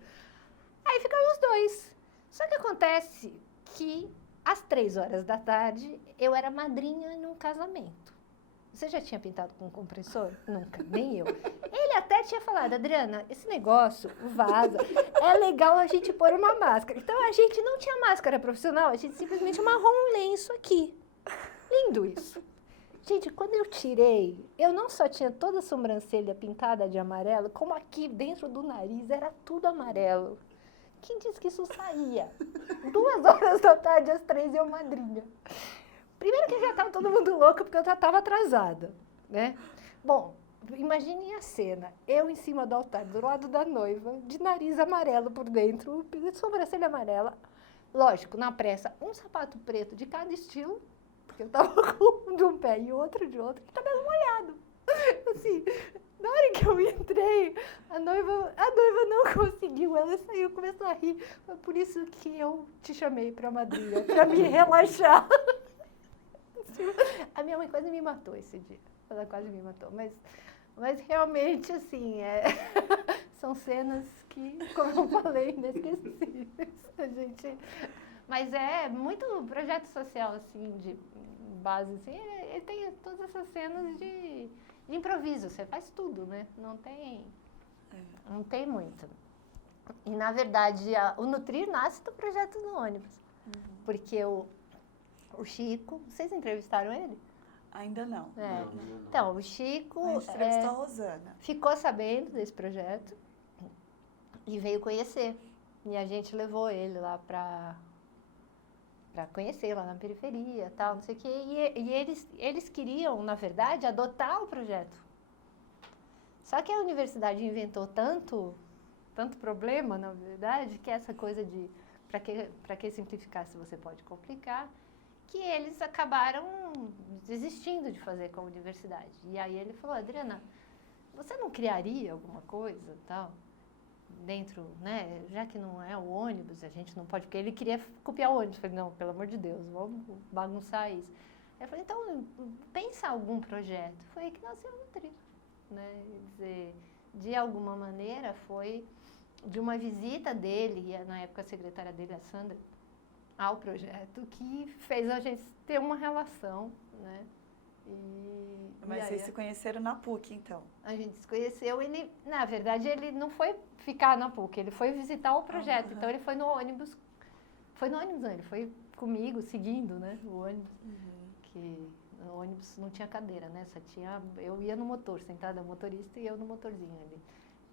Aí ficamos os dois. Só que acontece que, às 3 horas da tarde, eu era madrinha num casamento. Você já tinha pintado com compressor? Nunca, nem eu. Ele até tinha falado, Adriana, esse negócio vaza, é legal a gente pôr uma máscara. Então, a gente não tinha máscara profissional, a gente simplesmente amarrou um lenço aqui. Lindo isso. Gente, quando eu tirei, eu não só tinha toda a sobrancelha pintada de amarelo, como aqui dentro do nariz era tudo amarelo. Quem disse que isso saía? 2 horas da tarde, às 3, eu madrinha. Primeiro que já estava todo mundo louco, porque eu já estava atrasada, né? Bom, imaginem a cena. Eu em cima do altar, do lado da noiva, de nariz amarelo por dentro, sobrancelha amarela. Lógico, na pressa, um sapato preto de cada estilo, porque eu tava com de um pé e outro de outro, e cabelo molhado. Assim, na hora que eu entrei, a noiva não conseguiu, ela saiu, começou a rir. Foi por isso que eu te chamei pra madrinha, pra me relaxar. A minha mãe quase me matou esse dia, ela quase me matou, mas realmente, assim, são cenas que, como eu falei, inesquecíveis. Mas é muito projeto social, assim, de base, assim, ele tem todas essas cenas de improviso, você faz tudo, né? Não tem muito. E, na verdade, o Nutrir nasce do projeto do ônibus, porque o Chico, vocês entrevistaram ele? Ainda não. Não. Então, o Chico a gente entrevistou a Rosana. Ficou sabendo desse projeto e veio conhecer. E a gente levou ele lá para conhecer lá na periferia, tal, não sei o quê. E eles queriam, na verdade, adotar o projeto. Só que a universidade inventou tanto problema, na verdade, que essa coisa de para que simplificar se você pode complicar, que eles acabaram desistindo de fazer com a universidade. E aí ele falou, Adriana, você não criaria alguma coisa, tal, dentro, né, já que não é o ônibus, a gente não pode, porque ele queria copiar o ônibus. Eu falei, não, pelo amor de Deus, vamos bagunçar isso. Aí eu falei, então, pensa algum projeto. Foi aí que nasceu o Nutrir, né, quer dizer, de alguma maneira foi de uma visita dele, e na época a secretária dele, a Sandra, ao projeto, que fez a gente ter uma relação, né? Mas vocês se conheceram na PUC, então? A gente se conheceu, na verdade, ele não foi ficar na PUC, ele foi visitar o projeto, então ele foi no ônibus, não, ele foi comigo, seguindo, né, o ônibus, que o ônibus não tinha cadeira, né, só tinha, eu ia no motor, sentada o motorista e eu no motorzinho ali,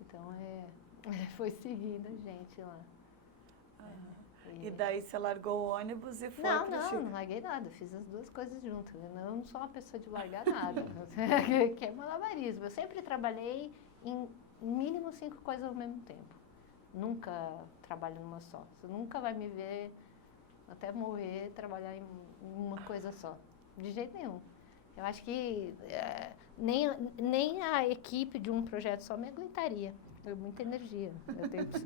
então foi seguindo a gente lá. E daí você largou o ônibus e foi pro Chico? Não larguei nada, eu fiz as duas coisas juntas. Eu não sou uma pessoa de largar nada, que é malabarismo. Eu sempre trabalhei em mínimo 5 coisas ao mesmo tempo. Nunca trabalho numa só. Você nunca vai me ver, até morrer, trabalhar em uma coisa só. De jeito nenhum. Eu acho que nem a equipe de um projeto só me aguentaria. É muita energia.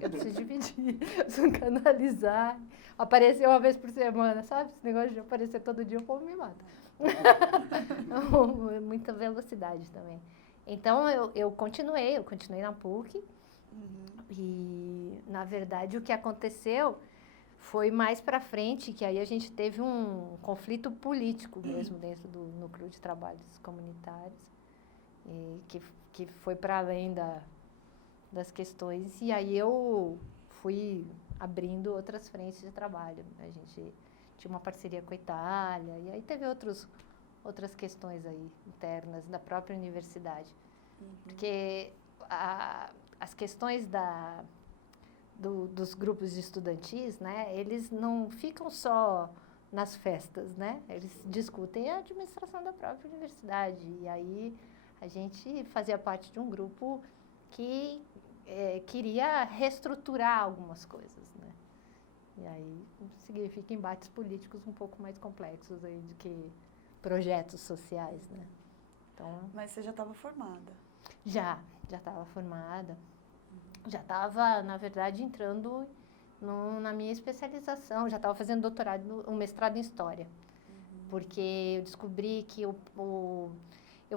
Eu preciso dividir, preciso canalizar. Aparecer uma vez por semana, sabe? Esse negócio de aparecer todo dia, o povo me mata. Muita velocidade também. Então, eu continuei na PUC. E, na verdade, o que aconteceu foi mais para frente, que aí a gente teve um conflito político mesmo dentro do Núcleo de Trabalhos Comunitários, e que foi para além das questões, e aí eu fui abrindo outras frentes de trabalho. A gente tinha uma parceria com a Itália, e aí teve outras questões aí internas da própria universidade. Porque as questões dos grupos estudantis, né, eles não ficam só nas festas, né? Eles discutem a administração da própria universidade. E aí a gente fazia parte de um grupo que queria reestruturar algumas coisas, né? E aí significa embates políticos um pouco mais complexos aí do que projetos sociais, né? Então, mas você já estava formada? Já estava formada. Já estava, na verdade, entrando na minha especialização. Já estava fazendo doutorado, um mestrado em História. Porque eu descobri que eu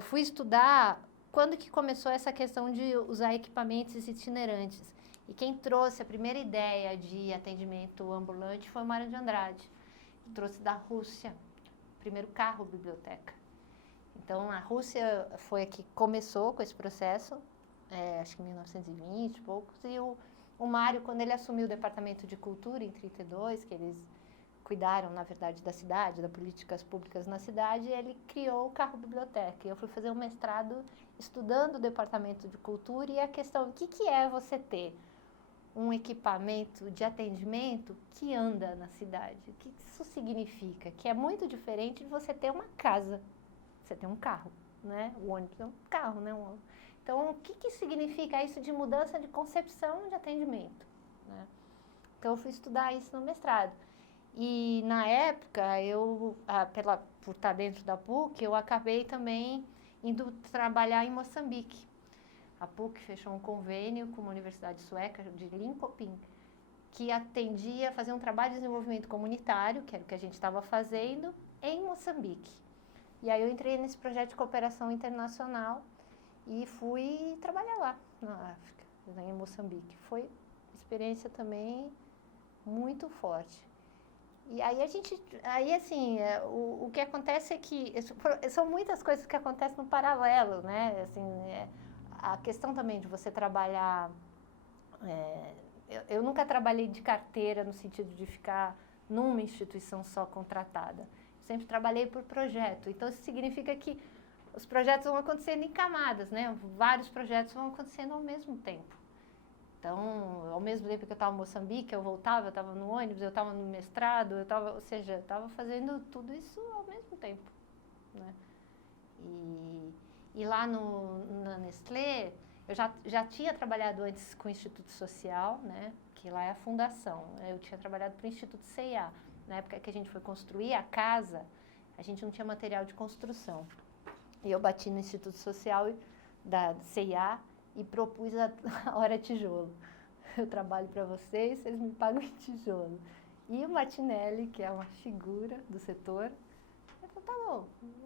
fui estudar quando que começou essa questão de usar equipamentos itinerantes. E quem trouxe a primeira ideia de atendimento ambulante foi o Mário de Andrade, que trouxe da Rússia, o primeiro carro-biblioteca. Então, a Rússia foi a que começou com esse processo, acho que em 1920 e poucos, e o Mário, quando ele assumiu o Departamento de Cultura em 1932, que eles cuidaram, na verdade, da cidade, das políticas públicas na cidade, ele criou o carro-biblioteca. E eu fui fazer um mestrado estudando o Departamento de Cultura e a questão, o que é você ter um equipamento de atendimento que anda na cidade? O que isso significa? Que é muito diferente de você ter uma casa, você tem um carro, né? O ônibus é um carro, né? Então, o que significa isso de mudança de concepção de atendimento, né? Então, eu fui estudar isso no mestrado. E, na época, por estar dentro da PUC, eu acabei também indo trabalhar em Moçambique. A PUC fechou um convênio com uma universidade sueca de Linköping, que atendia a fazer um trabalho de desenvolvimento comunitário, que era o que a gente estava fazendo, em Moçambique. E aí eu entrei nesse projeto de cooperação internacional e fui trabalhar lá, na África, em Moçambique. Foi uma experiência também muito forte. E aí o que acontece é que são muitas coisas que acontecem no paralelo, né? Assim, a questão também de você trabalhar, eu nunca trabalhei de carteira no sentido de ficar numa instituição só contratada. Sempre trabalhei por projeto. Então, isso significa que os projetos vão acontecendo em camadas, né? Vários projetos vão acontecendo ao mesmo tempo. Então, ao mesmo tempo que eu estava em Moçambique, eu voltava, eu estava no ônibus, eu estava no mestrado, eu estava fazendo tudo isso ao mesmo tempo, né? E lá na Nestlé, eu já tinha trabalhado antes com o Instituto Social, né? Que lá é a fundação. Eu tinha trabalhado para o Instituto CIA. Na época que a gente foi construir a casa, a gente não tinha material de construção. E eu bati no Instituto Social da CIA e propus a hora tijolo. Eu trabalho para vocês me pagam em tijolo. E o Martinelli, que é uma figura do setor, ele falou, tá bom,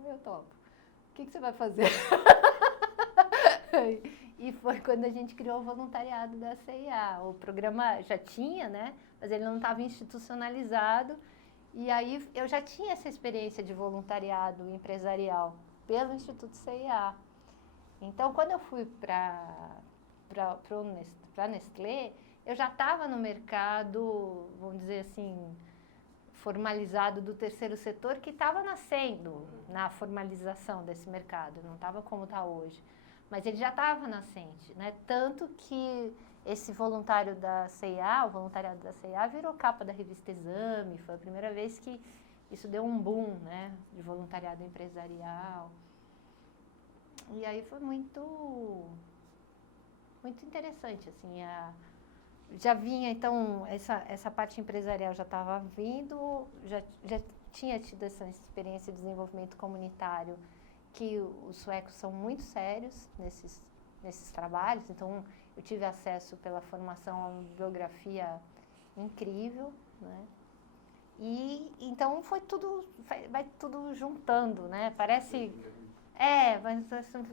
eu topo. O que você vai fazer? E foi quando a gente criou o voluntariado da CIA. O programa já tinha, né? Mas ele não estava institucionalizado. E aí eu já tinha essa experiência de voluntariado empresarial pelo Instituto CIA. Então, quando eu fui para a Nestlé, eu já estava no mercado, vamos dizer assim, formalizado do terceiro setor, que estava nascendo na formalização desse mercado, não estava como está hoje. Mas ele já estava nascente, né? Tanto que esse voluntário da CIA, o voluntariado da CIA, virou capa da revista Exame, foi a primeira vez que isso deu um boom, né? De voluntariado empresarial. E aí foi muito interessante, assim, já vinha, então, essa parte empresarial já estava vindo, já tinha tido essa experiência de desenvolvimento comunitário, que os suecos são muito sérios nesses trabalhos, então eu tive acesso pela formação a uma bibliografia incrível, né? E então vai tudo juntando, né? Parece...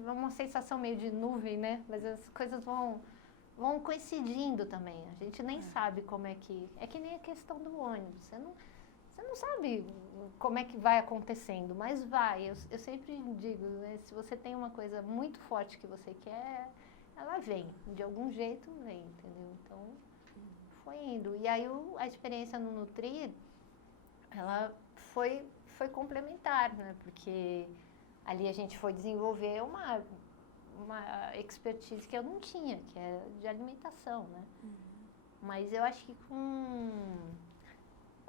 uma sensação meio de nuvem, né? Mas as coisas vão coincidindo também. A gente nem sabe como é que... É que nem a questão do ônibus. Você não sabe como é que vai acontecendo, mas vai. Eu sempre digo, né? Se você tem uma coisa muito forte que você quer, ela vem. De algum jeito vem, entendeu? Então, foi indo. E aí a experiência no Nutri, ela foi complementar, né? Porque ali a gente foi desenvolver uma expertise que eu não tinha, que é de alimentação, né? mas eu acho que com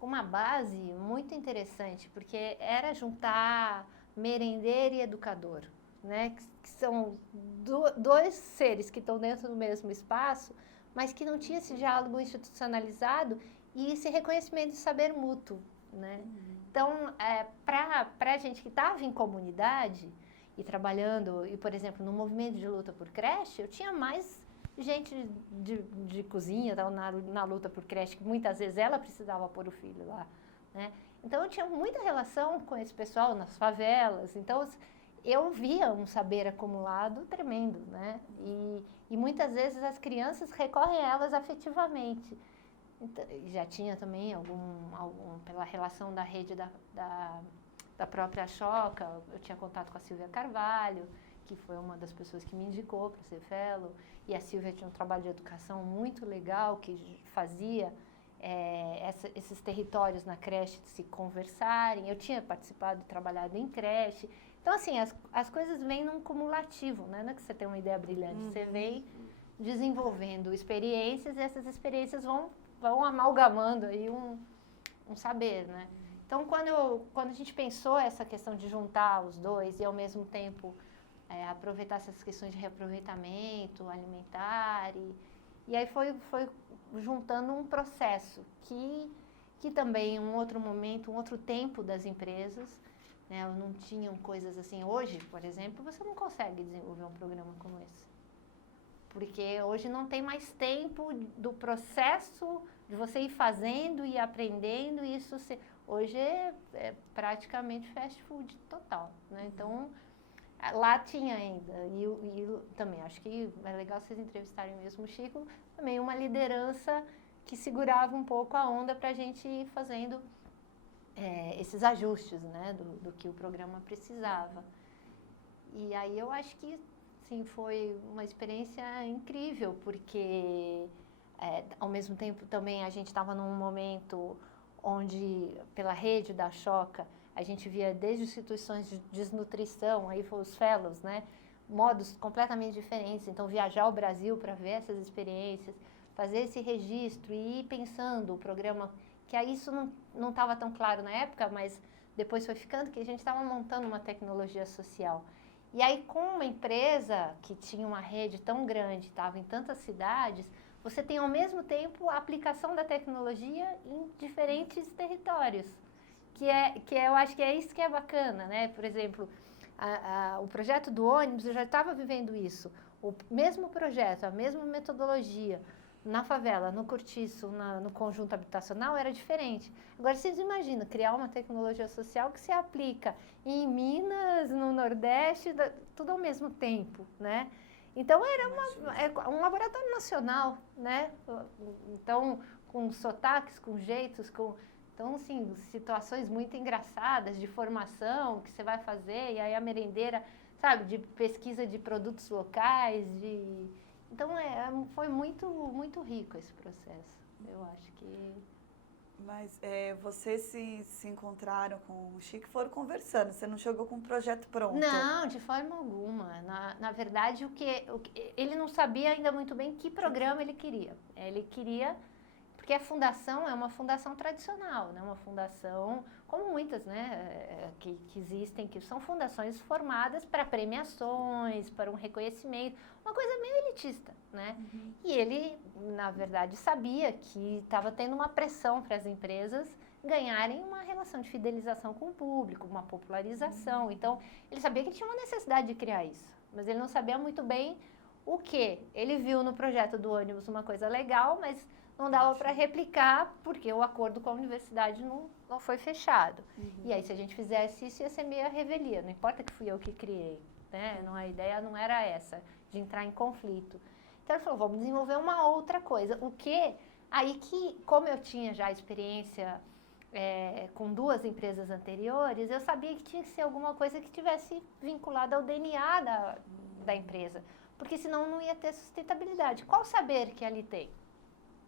uma base muito interessante, porque era juntar merendeiro e educador, né? Que são dois seres que estão dentro do mesmo espaço, mas que não tinha esse diálogo institucionalizado e esse reconhecimento de saber mútuo, né? Então, para a gente que estava em comunidade e trabalhando, e por exemplo, no movimento de luta por creche, eu tinha mais gente de cozinha, na luta por creche, que muitas vezes ela precisava pôr o filho lá, né? Então, eu tinha muita relação com esse pessoal nas favelas, então eu via um saber acumulado tremendo, né? E muitas vezes as crianças recorrem a elas afetivamente. Então, já tinha também pela relação da rede da própria Choca, eu tinha contato com a Silvia Carvalho, que foi uma das pessoas que me indicou para ser fellow, e a Silvia tinha um trabalho de educação muito legal, que fazia esses territórios na creche se conversarem. Eu tinha participado e trabalhado em creche. Então, assim, as coisas vêm num cumulativo, né? Não é que você tem uma ideia brilhante, você vem desenvolvendo experiências e essas experiências vão amalgamando aí um saber, né? Então, quando a gente pensou essa questão de juntar os dois e, ao mesmo tempo, aproveitar essas questões de reaproveitamento alimentar, e aí foi juntando um processo que também, um outro momento, um outro tempo das empresas, né, não tinham coisas assim. Hoje, por exemplo, você não consegue desenvolver um programa como esse. Porque hoje não tem mais tempo do processo de você ir fazendo e aprendendo, e isso hoje é praticamente fast food total, né? Então, lá tinha ainda, e também acho que é legal vocês entrevistarem mesmo o Chico, também uma liderança que segurava um pouco a onda para a gente ir fazendo esses ajustes, né, do que o programa precisava. E aí eu acho que sim, foi uma experiência incrível, porque ao mesmo tempo também a gente estava num momento onde, pela rede da Choca, a gente via desde instituições de desnutrição, aí foram os fellows, né? Modos completamente diferentes. Então, viajar ao Brasil para ver essas experiências, fazer esse registro e ir pensando o programa, que aí isso não estava tão claro na época, mas depois foi ficando, que a gente estava montando uma tecnologia social. E aí, com uma empresa que tinha uma rede tão grande, estava em tantas cidades, você tem ao mesmo tempo a aplicação da tecnologia em diferentes territórios. Eu acho que é isso que é bacana, né? Por exemplo, o projeto do ônibus, eu já estava vivendo isso. O mesmo projeto, a mesma metodologia, na favela, no cortiço, no conjunto habitacional, era diferente. Agora, vocês imaginam criar uma tecnologia social que se aplica em Minas, no Nordeste, tudo ao mesmo tempo, né? Então, era um laboratório nacional, né? Então, com sotaques, com jeitos, Então, assim, situações muito engraçadas de formação que você vai fazer, e aí a merendeira, sabe, de pesquisa de produtos locais, Então, foi muito, muito rico esse processo, eu acho que... Mas vocês se encontraram com o Chico e foram conversando, você não chegou com um projeto pronto? Não, de forma alguma. Na verdade, ele não sabia ainda muito bem que programa ele queria. Ele queria... Porque a fundação é uma fundação tradicional, né? Uma fundação, como muitas, né, que existem, que são fundações formadas para premiações, para um reconhecimento, uma coisa meio elitista, né? Uhum. E ele, na verdade, sabia que estava tendo uma pressão para as empresas ganharem uma relação de fidelização com o público, uma popularização. Uhum. Então, ele sabia que tinha uma necessidade de criar isso, mas ele não sabia muito bem o que. Ele viu no projeto do ônibus uma coisa legal, mas não dava para replicar, porque o acordo com a universidade não foi fechado. Uhum. E aí, se a gente fizesse isso, ia ser meio a revelia. Não importa que fui eu que criei, né? A ideia não era essa, de entrar em conflito. Então, ele falou, vamos desenvolver uma outra coisa. O que? Aí que, como eu tinha já experiência com 2 empresas anteriores, eu sabia que tinha que ser alguma coisa que tivesse vinculada ao DNA da empresa. Porque senão não ia ter sustentabilidade. Qual saber que ali tem?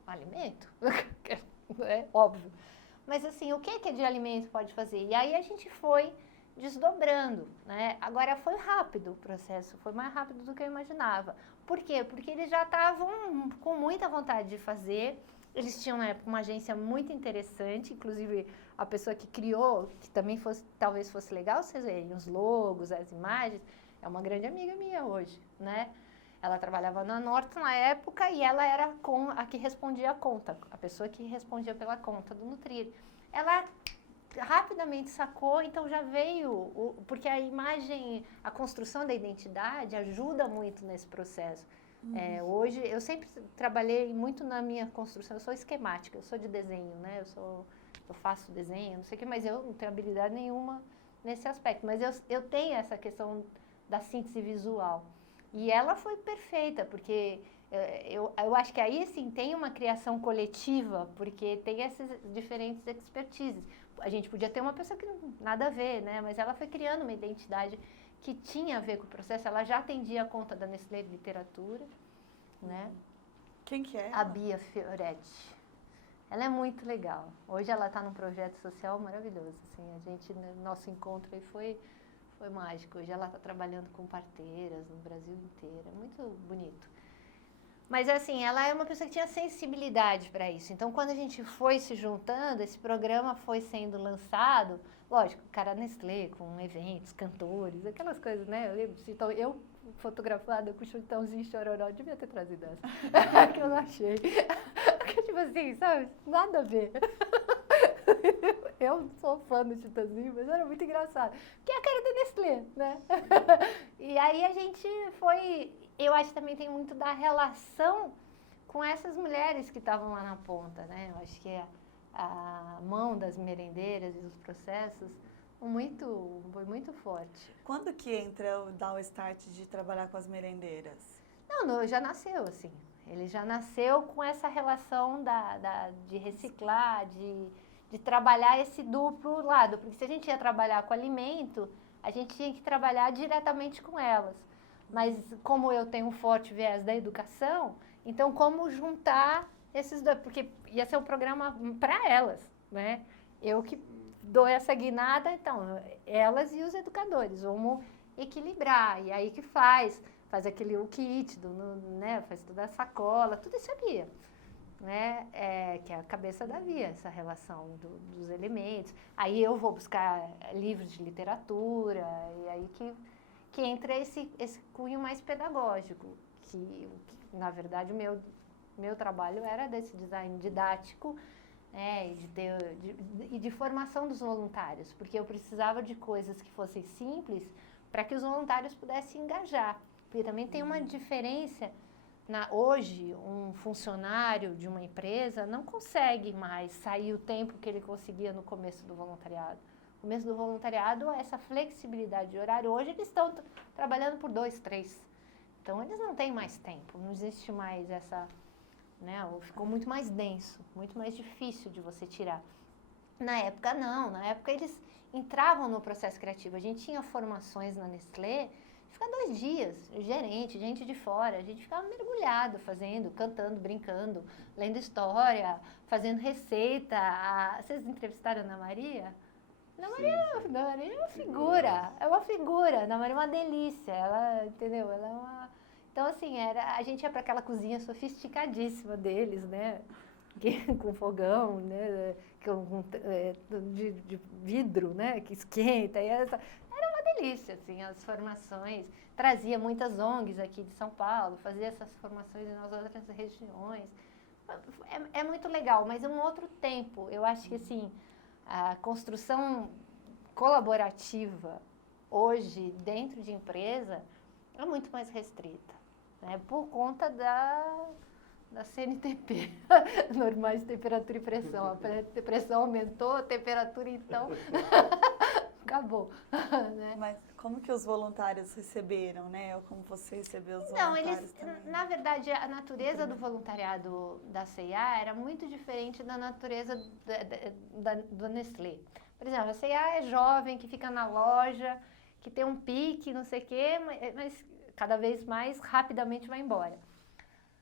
Alimento, óbvio. Mas assim, o que de alimento pode fazer? E aí a gente foi desdobrando, né? Agora foi rápido o processo, foi mais rápido do que eu imaginava. Por quê? Porque eles já estavam com muita vontade de fazer. Eles tinham na época uma agência muito interessante, inclusive a pessoa que criou, que também talvez fosse legal vocês verem os logos, as imagens, é uma grande amiga minha hoje, né? Ela trabalhava na Norton na época e ela era a que respondia a conta, a pessoa que respondia pela conta do Nutrir. Ela rapidamente sacou, então já veio, porque a imagem, a construção da identidade ajuda muito nesse processo. Hoje, eu sempre trabalhei muito na minha construção, eu sou esquemática, eu sou de desenho, né? Eu faço desenho, não sei o que, mas eu não tenho habilidade nenhuma nesse aspecto. Mas eu tenho essa questão da síntese visual. E ela foi perfeita, porque eu acho que aí, sim, tem uma criação coletiva, porque tem essas diferentes expertises. A gente podia ter uma pessoa que não nada a ver, né? Mas ela foi criando uma identidade que tinha a ver com o processo. Ela já atendia a conta da Nestlé de literatura, né? Quem que é? A Bia Fioretti. Ela é muito legal. Hoje ela está num projeto social maravilhoso. Assim, nosso encontro aí foi mágico. Hoje ela está trabalhando com parteiras no Brasil inteiro. É muito bonito. Mas assim, ela é uma pessoa que tinha sensibilidade para isso. Então, quando a gente foi se juntando, esse programa foi sendo lançado. Lógico, cara Nestlé, com eventos, cantores, aquelas coisas, né? Eu lembro, então, eu fotografada com Chitãozinho e Chororó, devia ter trazido essa, que eu não achei. Porque, tipo assim, sabe? Nada a ver. Eu sou fã do Chitãozinho, mas era muito engraçado. Que é a cara da Nestlé, né? E aí a gente foi... Eu acho que também tem muito da relação com essas mulheres que estavam lá na ponta, né? Eu acho que a mão das merendeiras e os processos foi muito forte. Quando que dá o start de trabalhar com as merendeiras? Não, já nasceu, assim. Ele já nasceu com essa relação de reciclar, de trabalhar esse duplo lado. Porque se a gente ia trabalhar com alimento, a gente tinha que trabalhar diretamente com elas. Mas como eu tenho um forte viés da educação, então como juntar esses dois? Porque ia ser um programa para elas, né? Eu que dou essa guinada, então, elas e os educadores, vamos equilibrar. E aí que faz o kit, né? Faz toda a sacola, tudo isso é Bia, né? Que é a cabeça da Bia, essa relação dos elementos. Aí eu vou buscar livros de literatura, e aí que entra esse cunho mais pedagógico, que na verdade o meu trabalho era desse design didático, e de formação dos voluntários, porque eu precisava de coisas que fossem simples para que os voluntários pudessem engajar, porque também tem uma diferença, hoje um funcionário de uma empresa não consegue mais sair o tempo que ele conseguia no começo do voluntariado. No começo do voluntariado, essa flexibilidade de horário, hoje eles estão trabalhando por 2, 3. Então, eles não têm mais tempo, não existe mais essa, né? Ficou muito mais denso, muito mais difícil de você tirar. Na época, não. Na época, eles entravam no processo criativo. A gente tinha formações na Nestlé, ficava 2 dias, gerente, gente de fora, a gente ficava mergulhado, fazendo, cantando, brincando, lendo história, fazendo receita. Vocês entrevistaram a Ana Maria? Ana Maria é uma figura, Ana Maria é uma delícia, ela, entendeu? Ela é uma... Então, assim, a gente ia para aquela cozinha sofisticadíssima deles, né? Com fogão, né? De vidro, né? Que esquenta. Era uma delícia, assim, as formações. Trazia muitas ONGs aqui de São Paulo, fazia essas formações nas outras regiões. É muito legal, mas é um outro tempo. Eu acho que, assim, a construção colaborativa hoje dentro de empresa é muito mais restrita, né? Por conta da CNTP, normais de temperatura e pressão. A pressão aumentou, a temperatura então acabou, né? Mas como que os voluntários receberam, né? Ou como você recebeu os voluntários também? Na verdade, a natureza do voluntariado da C&A era muito diferente da natureza do Nestlé. Por exemplo, a C&A é jovem, que fica na loja, que tem um pique, não sei o quê, mas cada vez mais rapidamente vai embora.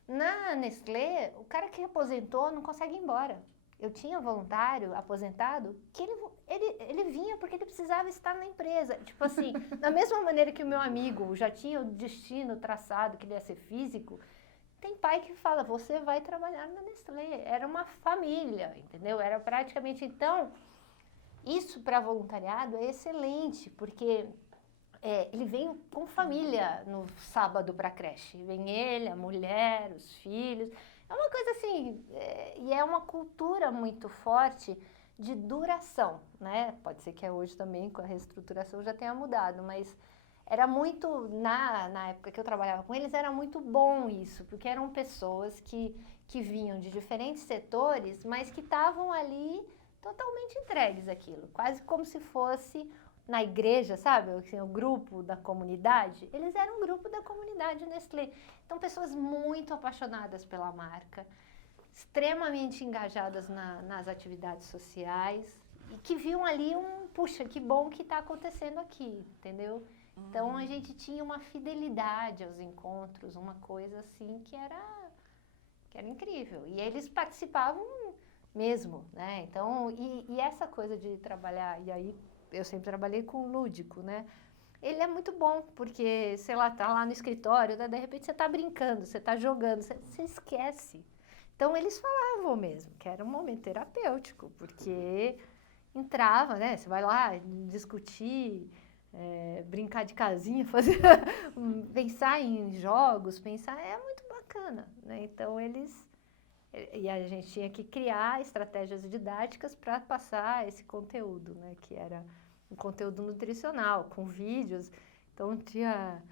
Na Nestlé, o cara que aposentou não consegue ir embora. Eu tinha voluntário aposentado que ele vinha porque ele precisava estar na empresa. Tipo assim, da mesma maneira que o meu amigo já tinha o destino traçado, que ele ia ser físico, tem pai que fala, você vai trabalhar na Nestlé. Era uma família, entendeu? Era praticamente, então, isso para voluntariado é excelente, porque ele vem com família no sábado para a creche. Vem ele, a mulher, os filhos. É uma coisa assim, e é uma cultura muito forte de duração, né? Pode ser que hoje também, com a reestruturação, já tenha mudado, mas era muito, na época que eu trabalhava com eles, era muito bom isso, porque eram pessoas que vinham de diferentes setores, mas que estavam ali totalmente entregues àquilo, quase como se fosse na igreja, sabe? Assim, o grupo da comunidade, eles eram um grupo da comunidade Nestlé. Então, pessoas muito apaixonadas pela marca, extremamente engajadas nas atividades sociais e que viam ali puxa, que bom que está acontecendo aqui, entendeu? Então, a gente tinha uma fidelidade aos encontros, uma coisa assim que era incrível. E eles participavam mesmo, né? Então, e essa coisa de trabalhar, e aí eu sempre trabalhei com lúdico, né? Ele é muito bom, porque, sei lá, tá lá no escritório, né? De repente você tá brincando, você tá jogando, você esquece. Então, eles falavam mesmo que era um momento terapêutico, porque entrava, né? Você vai lá discutir, brincar de casinha, fazer, pensar em jogos, é muito bacana, né? Então, e a gente tinha que criar estratégias didáticas para passar esse conteúdo, né? Que era um conteúdo nutricional, com vídeos. Então, tinha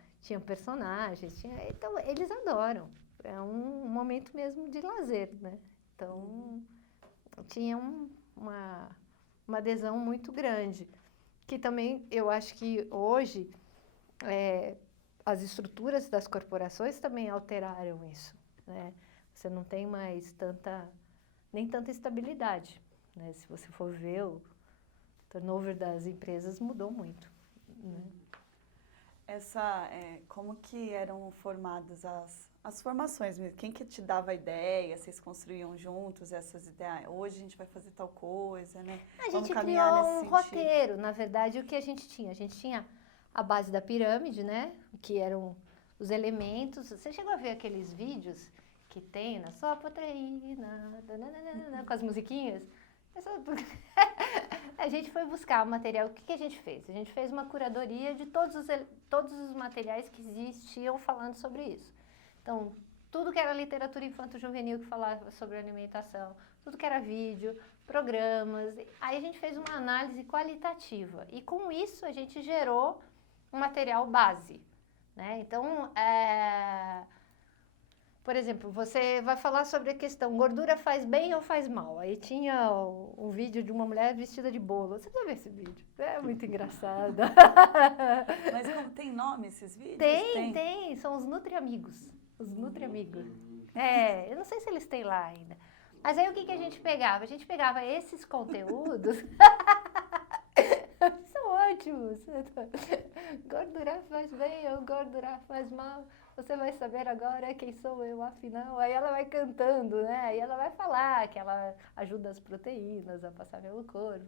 personagens, então, eles adoram. É um momento mesmo de lazer, né? Então, tinha uma adesão muito grande. Que também, eu acho que hoje, as estruturas das corporações também alteraram isso, né? Você não tem mais nem tanta estabilidade, né? Se você for ver, o turnover das empresas mudou muito, né? Como que eram formadas as formações mesmo? Quem que te dava a ideia? Vocês construíam juntos essas ideias? Hoje a gente vai fazer tal coisa, né? A gente criou um roteiro, na verdade, o que a gente tinha? A gente tinha a base da pirâmide, né? Que eram os elementos. Você chegou a ver aqueles vídeos que tem na sopa treina, com as musiquinhas? A gente foi buscar o material. O que a gente fez? A gente fez uma curadoria de todos os materiais que existiam falando sobre isso. Então, tudo que era literatura infanto-juvenil que falava sobre alimentação, tudo que era vídeo, programas. Aí a gente fez uma análise qualitativa e com isso a gente gerou um material base, né? Então, por exemplo, você vai falar sobre a questão gordura faz bem ou faz mal? Aí tinha um vídeo de uma mulher vestida de bolo. Você precisa ver esse vídeo. É muito engraçado. Mas como tem nome esses vídeos? Tem. São os Nutriamigos. Os Nutriamigos. Eu não sei se eles têm lá ainda. Mas aí o que a gente pegava? A gente pegava esses conteúdos... São ótimos. Gordura faz bem ou gordura faz mal? Você vai saber agora quem sou eu, afinal. Aí ela vai cantando, né? Aí ela vai falar que ela ajuda as proteínas a passar pelo corpo.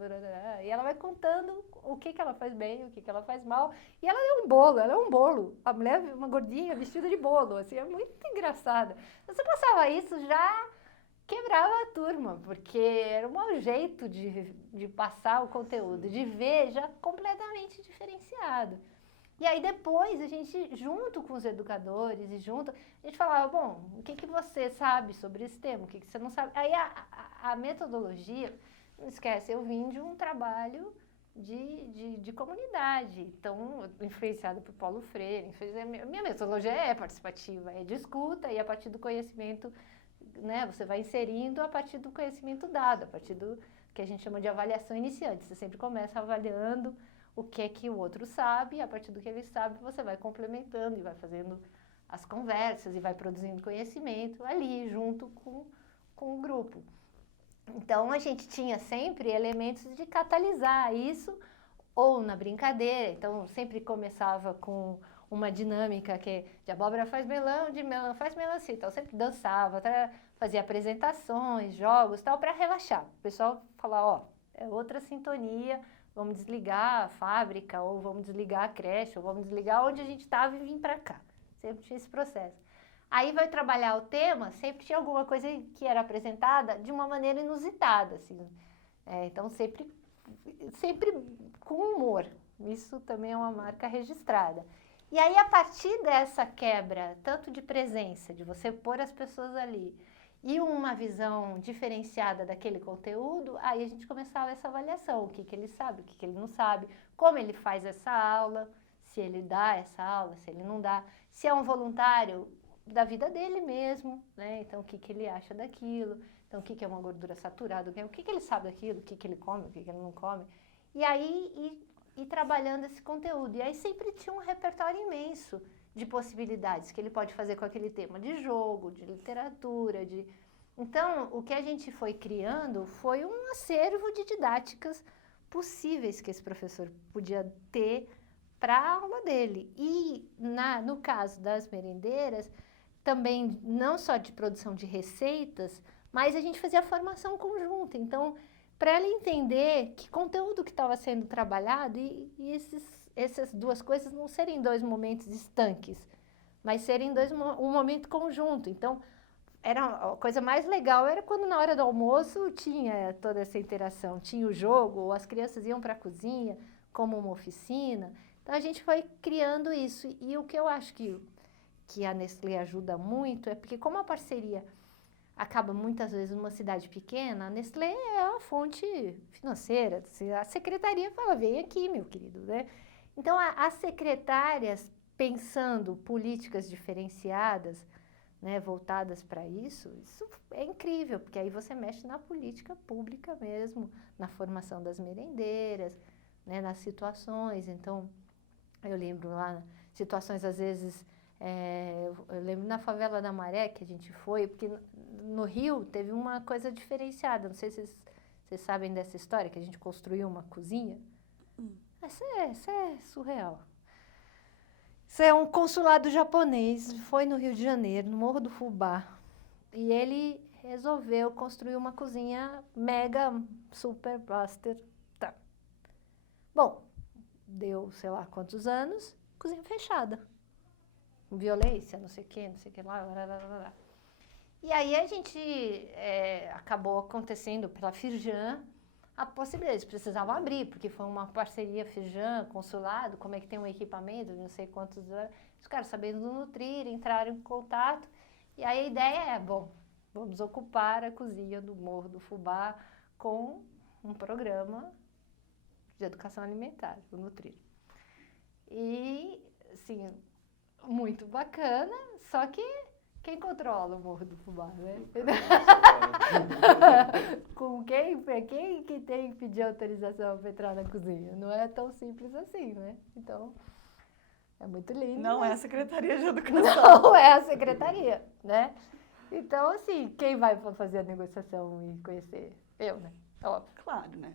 E ela vai contando o que ela faz bem, o que ela faz mal. E ela é um bolo. A mulher é uma gordinha vestida de bolo, assim, é muito engraçada. Você passava isso, já quebrava a turma, porque era um mau jeito de passar o conteúdo, de ver já completamente diferenciado. E aí depois a gente, junto com os educadores a gente falava, bom, o que você sabe sobre esse tema, o que você não sabe? Aí a metodologia, não esquece, eu vim de um trabalho de comunidade, então influenciado por Paulo Freire, minha metodologia é participativa, é de escuta e a partir do conhecimento, né, você vai inserindo a partir do conhecimento dado, a partir do que a gente chama de avaliação iniciante. Você sempre começa avaliando o que o outro sabe, e a partir do que ele sabe, você vai complementando e vai fazendo as conversas e vai produzindo conhecimento ali, junto com o grupo. Então, a gente tinha sempre elementos de catalisar isso, ou na brincadeira. Então, sempre começava com uma dinâmica que de abóbora faz melão, de melão faz melancia. Então, eu sempre dançava, fazia apresentações, jogos, tal, para relaxar. O pessoal falar, ó, é outra sintonia, vamos desligar a fábrica, ou vamos desligar a creche, ou vamos desligar onde a gente estava e vir para cá. Sempre tinha esse processo. Aí vai trabalhar o tema, sempre tinha alguma coisa que era apresentada de uma maneira inusitada, assim. Então, sempre com humor. Isso também é uma marca registrada. E aí, a partir dessa quebra, tanto de presença, de você pôr as pessoas ali, e uma visão diferenciada daquele conteúdo, aí a gente começava essa avaliação, o que ele sabe, o que ele não sabe, como ele faz essa aula, se ele dá essa aula, se ele não dá, se é um voluntário da vida dele mesmo, né? Então, o que ele acha daquilo, então, o que é uma gordura saturada, o que ele sabe daquilo, o que ele come, o que ele não come. E aí, ir trabalhando esse conteúdo. E aí, sempre tinha um repertório imenso de possibilidades que ele pode fazer com aquele tema de jogo, de literatura, de... Então, o que a gente foi criando foi um acervo de didáticas possíveis que esse professor podia ter para a aula dele. E, no caso das merendeiras, também não só de produção de receitas, mas a gente fazia a formação conjunta. Então, para ela entender que conteúdo que estava sendo trabalhado e essas duas coisas não serem dois momentos estanques, mas serem um momento conjunto. Então, a coisa mais legal era quando na hora do almoço tinha toda essa interação, tinha o jogo, ou as crianças iam para a cozinha como uma oficina. Então, a gente foi criando isso. E o que eu acho que a Nestlé ajuda muito é porque, como a parceria acaba muitas vezes numa cidade pequena, a Nestlé é a fonte financeira. A secretaria fala, vem aqui, meu querido, né? Então, as secretárias, pensando políticas diferenciadas, né, voltadas para isso é incrível, porque aí você mexe na política pública mesmo, na formação das merendeiras, né, nas situações. Então, eu lembro lá, situações às vezes... eu lembro na favela da Maré que a gente foi, porque no Rio teve uma coisa diferenciada, não sei se vocês sabem dessa história, que a gente construiu uma cozinha. Isso é surreal. Isso é um consulado japonês, foi no Rio de Janeiro, no Morro do Fubá, e ele resolveu construir uma cozinha mega, super blaster. Tá. Bom, deu sei lá quantos anos, cozinha fechada. Violência, não sei o que lá, lá. E aí a gente acabou acontecendo pela Firjan a possibilidade, eles precisavam abrir, porque foi uma parceria Firjan, consulado, como é que tem um equipamento, não sei quantos anos, os caras sabendo do Nutrir, entraram em contato, e aí a ideia bom, vamos ocupar a cozinha do Morro do Fubá com um programa de educação alimentar, o Nutrir. E, assim, muito bacana, só que quem controla o Morro do Fubá, né? Com quem que tem que pedir autorização para entrar na cozinha? Não é tão simples assim, né? Então, é muito lindo. Não é a Secretaria de Educação. Não é a Secretaria, né? Então, assim, quem vai fazer a negociação e conhecer? Eu, né? Óbvio. Claro, né?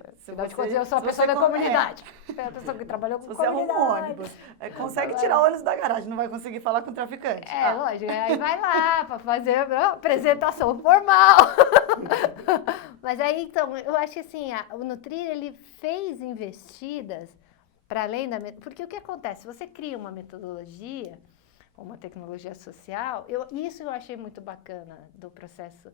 Eu sou a pessoa da comunidade. É a pessoa que trabalhou com comunidade. Você arruma um ônibus, consegue tirar ônibus da garagem, não vai conseguir falar com o traficante. Lógico. Aí vai lá para fazer a apresentação formal. Mas aí, então, eu acho que assim, o Nutrir, ele fez investidas para além da... Porque o que acontece? Você cria uma metodologia, uma tecnologia social, isso eu achei muito bacana do processo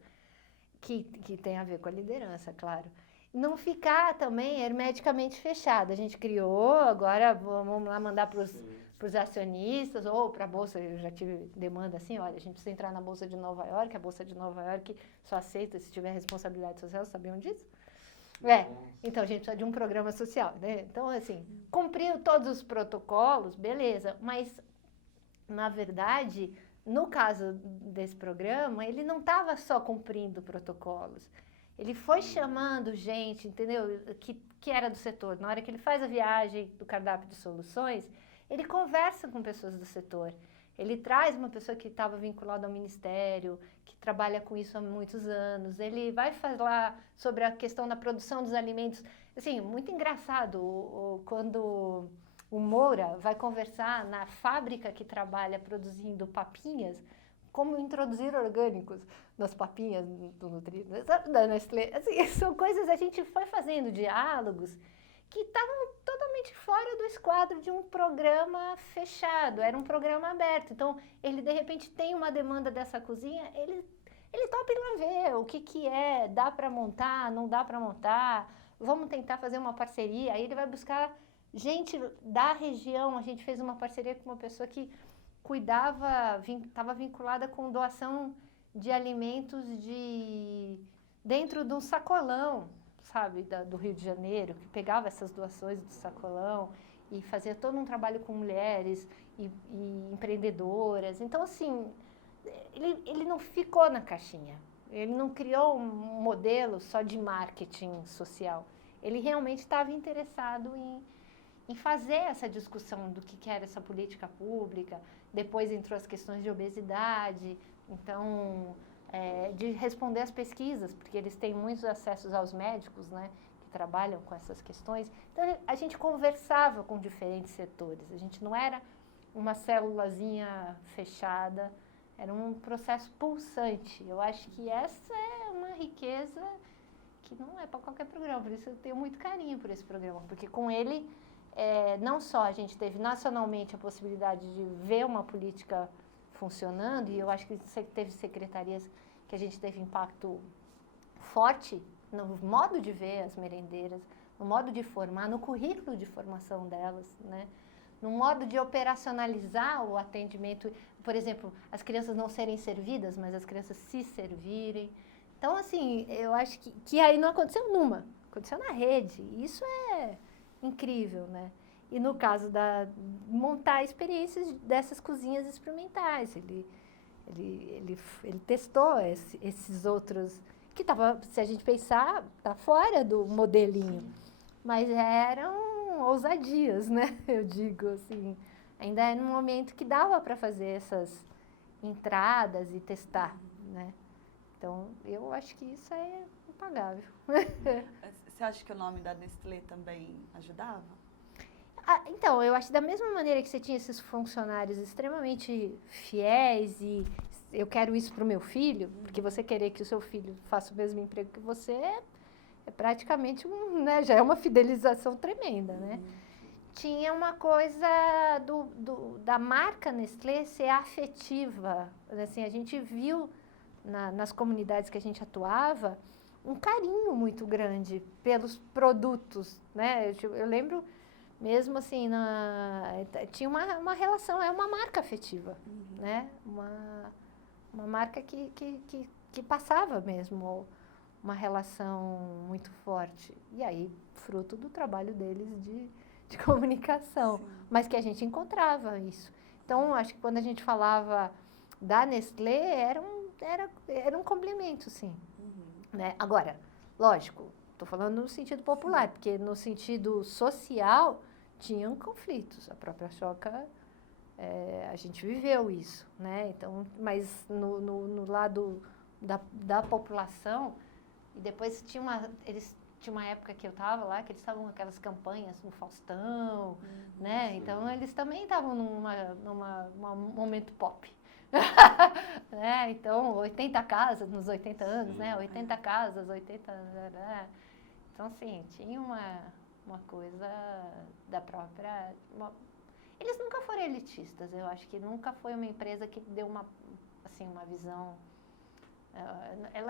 que tem a ver com a liderança, claro. Não ficar também hermeticamente fechado. A gente criou, agora vamos lá mandar para os acionistas ou para a Bolsa. Eu já tive demanda assim, olha, a gente precisa entrar na Bolsa de Nova York, a Bolsa de Nova York só aceita se tiver responsabilidade social, sabiam disso? Então a gente precisa de um programa social, né? Então, assim, cumpriu todos os protocolos, beleza, mas, na verdade... No caso desse programa, ele não estava só cumprindo protocolos. Ele foi chamando gente, entendeu? Que era do setor. Na hora que ele faz a viagem do cardápio de soluções, ele conversa com pessoas do setor. Ele traz uma pessoa que estava vinculada ao ministério, que trabalha com isso há muitos anos. Ele vai falar sobre a questão da produção dos alimentos. Assim, muito engraçado quando o Moura vai conversar na fábrica que trabalha produzindo papinhas, como introduzir orgânicos nas papinhas do Nutrida, da Nestlé. Assim, são coisas, a gente foi fazendo diálogos que estavam totalmente fora do esquadro de um programa fechado, era um programa aberto. Então, ele de repente tem uma demanda dessa cozinha, ele topa ir lá ver o que é, dá para montar, não dá para montar, vamos tentar fazer uma parceria. Aí ele vai buscar gente da região, a gente fez uma parceria com uma pessoa que cuidava, estava vinculada com doação de alimentos dentro de um sacolão, sabe, do Rio de Janeiro, que pegava essas doações do sacolão e fazia todo um trabalho com mulheres e empreendedoras. Então, assim, ele não ficou na caixinha, ele não criou um modelo só de marketing social. Ele realmente estava interessado em fazer essa discussão do que era essa política pública. Depois entrou as questões de obesidade, então, de responder às pesquisas, porque eles têm muitos acessos aos médicos, né, que trabalham com essas questões. Então, a gente conversava com diferentes setores, a gente não era uma célulazinha fechada, era um processo pulsante. Eu acho que essa é uma riqueza que não é para qualquer programa, por isso eu tenho muito carinho por esse programa, porque com ele, não só a gente teve nacionalmente a possibilidade de ver uma política funcionando, e eu acho que teve secretarias que a gente teve impacto forte no modo de ver as merendeiras, no modo de formar, no currículo de formação delas, né? No modo de operacionalizar o atendimento, por exemplo, as crianças não serem servidas, mas as crianças se servirem. Então, assim, eu acho que aí não aconteceu aconteceu na rede, e isso é incrível, né? E no caso montar experiências dessas cozinhas experimentais, ele testou esses outros, que se a gente pensar, tá fora do modelinho, mas eram ousadias, né? Eu digo assim, ainda é num momento que dava para fazer essas entradas e testar, né? Então, eu acho que isso é impagável. Você acha que o nome da Nestlé também ajudava? Então, eu acho que da mesma maneira que você tinha esses funcionários extremamente fiéis e eu quero isso para o meu filho, porque você querer que o seu filho faça o mesmo emprego que você é praticamente né, já é uma fidelização tremenda, né? Tinha uma coisa da marca Nestlé ser afetiva, assim, a gente viu nas comunidades que a gente atuava um carinho muito grande pelos produtos, né? Eu lembro mesmo assim, tinha uma relação, é uma marca afetiva, né? Uma marca que passava mesmo uma relação muito forte. E aí, fruto do trabalho deles de comunicação, sim, mas que a gente encontrava isso. Então, acho que quando a gente falava da Nestlé, era um complemento, sim. Né? Agora, lógico, estou falando no sentido popular, sim, porque no sentido social tinham conflitos. A própria Choca, a gente viveu isso, né? Então, mas no lado da população, e depois eles tinha uma época que eu estava lá, que eles estavam com aquelas campanhas no Faustão, né? Então, eles também estavam num momento pop. Né? Então, 80 casas nos 80 anos, né? 80 casas, 80 anos. Né? Então, assim, tinha uma coisa da própria... Eles nunca foram elitistas, eu acho que nunca foi uma empresa que deu uma visão...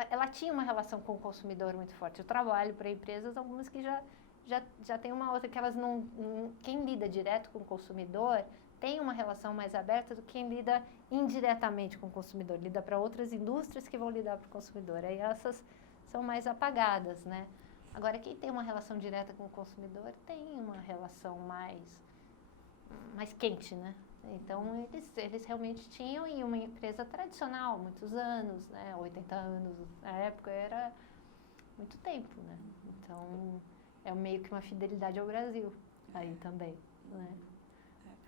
Ela tinha uma relação com o consumidor muito forte. Eu trabalho para empresas, algumas que já tem uma outra, que elas não... Quem lida direto com o consumidor tem uma relação mais aberta do que quem lida indiretamente com o consumidor. Lida para outras indústrias que vão lidar para o consumidor. Aí essas são mais apagadas, né? Agora, quem tem uma relação direta com o consumidor tem uma relação mais quente, né? Então, eles realmente tinham, e uma empresa tradicional, muitos anos, né? 80 anos, na época era muito tempo, né? Então, é meio que uma fidelidade ao Brasil aí também, né?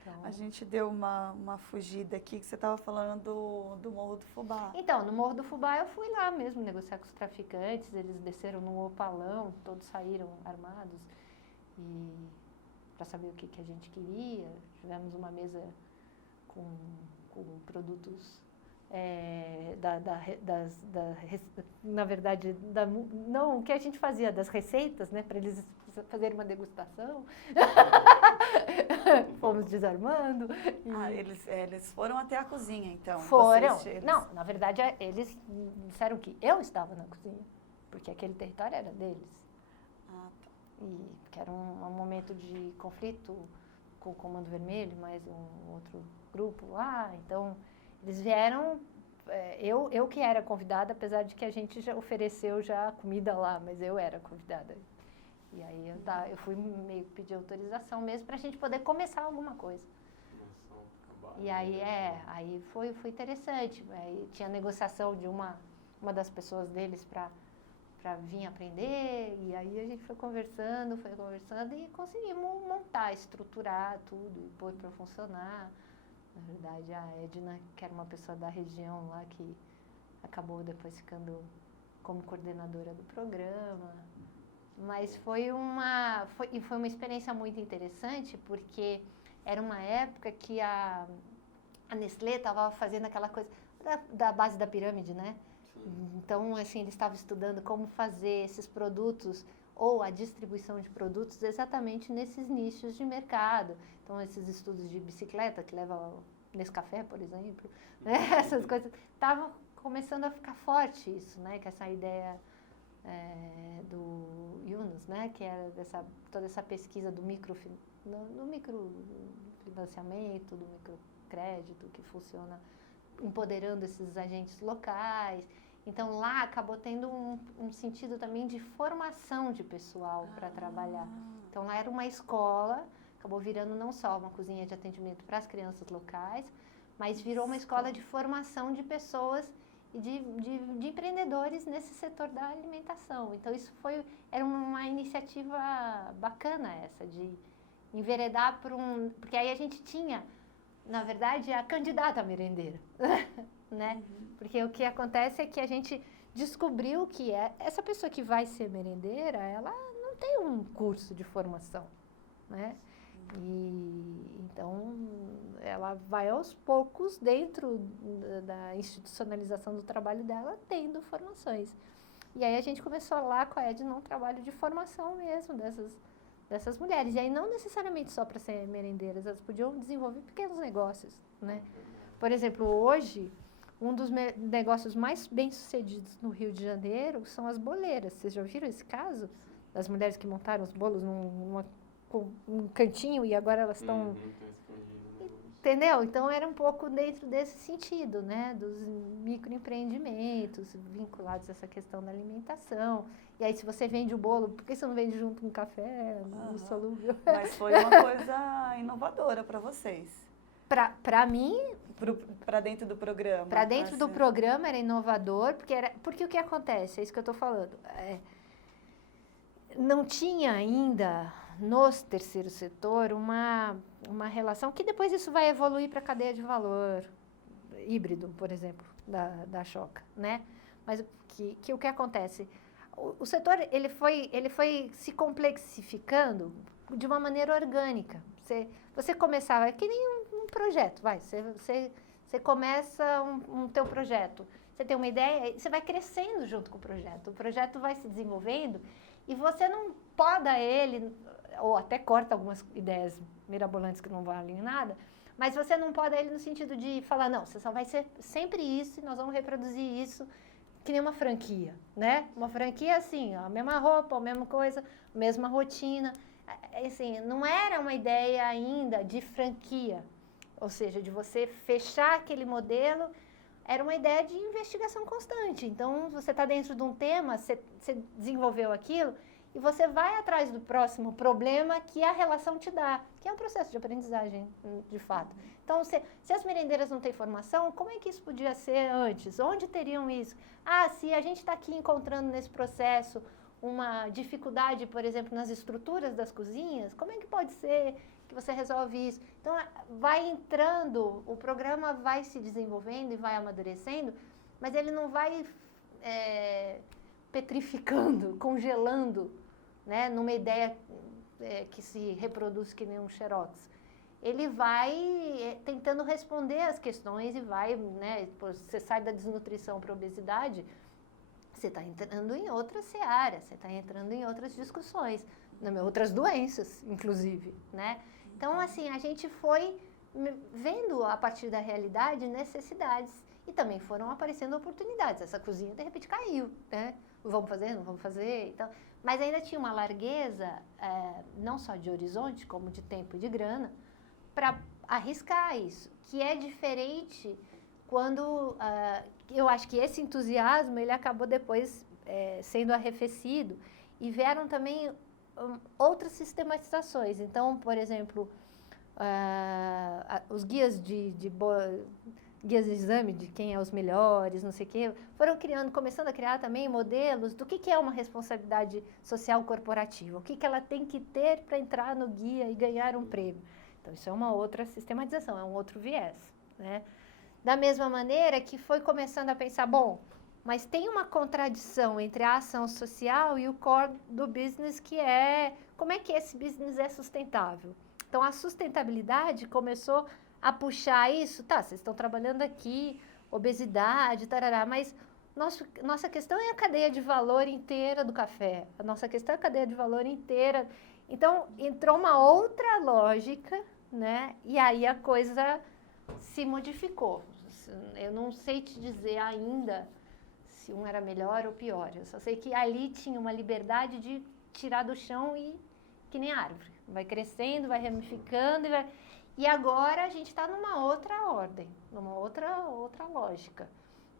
Então, a gente deu uma fugida aqui, que você estava falando do Morro do Fubá. Então, no Morro do Fubá eu fui lá mesmo negociar com os traficantes, eles desceram num opalão, todos saíram armados saber o que a gente queria. Tivemos uma mesa com produtos, na verdade, não o que a gente fazia, das receitas, né, para eles fazerem uma degustação. Fomos desarmando. Eles foram até a cozinha, então? Foram. Não, na verdade, eles disseram que eu estava na cozinha, porque aquele território era deles. Ah, tá. E que era um momento de conflito com o Comando Vermelho, mais um outro grupo lá. Então, eles vieram, eu que era convidada, apesar de que a gente já ofereceu já comida lá, mas eu era convidada. E aí eu fui meio que pedir autorização mesmo para a gente poder começar alguma coisa. E aí foi interessante. Aí tinha negociação de uma das pessoas deles para vir aprender, e aí a gente foi conversando e conseguimos montar, estruturar tudo e pôr para funcionar. Na verdade, a Edna, que era uma pessoa da região lá, que acabou depois ficando como coordenadora do programa. Mas foi uma experiência muito interessante, porque era uma época que a Nestlé estava fazendo aquela coisa da base da pirâmide, né? Então, assim, eles estavam estudando como fazer esses produtos ou a distribuição de produtos exatamente nesses nichos de mercado. Então, esses estudos de bicicleta, que leva Nescafé, por exemplo, né? Essas coisas, estavam começando a ficar forte isso, né? Que essa ideia do Yunus, né? Que era toda essa pesquisa do microfinanciamento, do microcrédito, que funciona empoderando esses agentes locais. Então, lá acabou tendo um sentido também de formação de pessoal para trabalhar. Então, lá era uma escola, acabou virando não só uma cozinha de atendimento para as crianças locais, mas virou uma escola de formação de pessoas e de empreendedores nesse setor da alimentação. Então, era uma iniciativa bacana essa, de enveredar porque aí a gente tinha, na verdade, a candidata merendeira, né? Porque o que acontece é que a gente descobriu que essa pessoa que vai ser merendeira, ela não tem um curso de formação, né? E então ela vai aos poucos dentro da institucionalização do trabalho dela, tendo formações. E aí a gente começou lá com a Edna um trabalho de formação mesmo dessas mulheres. E aí não necessariamente só para ser merendeiras, elas podiam desenvolver pequenos negócios, né? Por exemplo, hoje, um dos negócios mais bem-sucedidos no Rio de Janeiro são as boleiras. Vocês já ouviram esse caso? Das mulheres que montaram os bolos num cantinho e agora elas estão... Entendeu? Então, era um pouco dentro desse sentido, né? Dos microempreendimentos vinculados a essa questão da alimentação. E aí, se você vende o bolo, por que você não vende junto com um café insolúvel? Mas foi uma coisa inovadora para vocês. Para mim... Para dentro do programa. Para dentro do programa era inovador, porque o que acontece? É isso que eu estou falando. Não tinha ainda, no terceiro setor, uma relação, que depois isso vai evoluir para a cadeia de valor híbrido, por exemplo, da Choca, né? Mas o que acontece? O setor ele foi se complexificando de uma maneira orgânica. Você começava, é que nem um projeto, você começa um teu projeto, você tem uma ideia, você vai crescendo junto com o projeto vai se desenvolvendo e você não poda ele, ou até corta algumas ideias mirabolantes que não valem nada, mas você não poda ele no sentido de falar, não, você só vai ser sempre isso e nós vamos reproduzir isso que nem uma franquia, né? Uma franquia assim, a mesma roupa, a mesma coisa, a mesma rotina. Assim, não era uma ideia ainda de franquia, ou seja, de você fechar aquele modelo, era uma ideia de investigação constante. Então, você está dentro de um tema, você desenvolveu aquilo, e você vai atrás do próximo problema que a relação te dá, que é um processo de aprendizagem, de fato. Então, se as merendeiras não têm formação, como é que isso podia ser antes? Onde teriam isso? Se a gente está aqui encontrando nesse processo uma dificuldade, por exemplo, nas estruturas das cozinhas, como é que pode ser que você resolve isso? Então, vai entrando, o programa vai se desenvolvendo e vai amadurecendo, mas ele não vai petrificando, congelando, né, numa ideia que se reproduz que nem um xerox. Ele vai tentando responder às questões e vai, né, você sai da desnutrição para a obesidade, você está entrando em outras searas, você está entrando em outras discussões, outras doenças, inclusive, né? Então, assim, a gente foi vendo a partir da realidade necessidades e também foram aparecendo oportunidades. Essa cozinha, de repente, caiu, né? Vamos fazer, não vamos fazer, então... Mas ainda tinha uma largueza, não só de horizonte, como de tempo e de grana, para arriscar isso, que é diferente quando eu acho que esse entusiasmo ele acabou depois sendo arrefecido e vieram também outras sistematizações. Então, por exemplo, os guias guias de exame de quem é os melhores, não sei o quê, foram começando a criar também modelos do que é uma responsabilidade social corporativa, o que ela tem que ter para entrar no guia e ganhar um prêmio. Então, isso é uma outra sistematização, é um outro viés, né? Da mesma maneira que foi começando a pensar, bom, mas tem uma contradição entre a ação social e o core do business, que é como é que esse business é sustentável. Então, a sustentabilidade começou a puxar isso, tá, vocês estão trabalhando aqui, obesidade, tarará, mas nossa questão é a cadeia de valor inteira do café, a nossa questão é a cadeia de valor inteira. Então, entrou uma outra lógica, né, e aí a coisa se modificou. Eu não sei te dizer ainda se um era melhor ou pior, eu só sei que ali tinha uma liberdade de tirar do chão e que nem árvore, vai crescendo, vai ramificando, e agora a gente está numa outra ordem, numa outra lógica,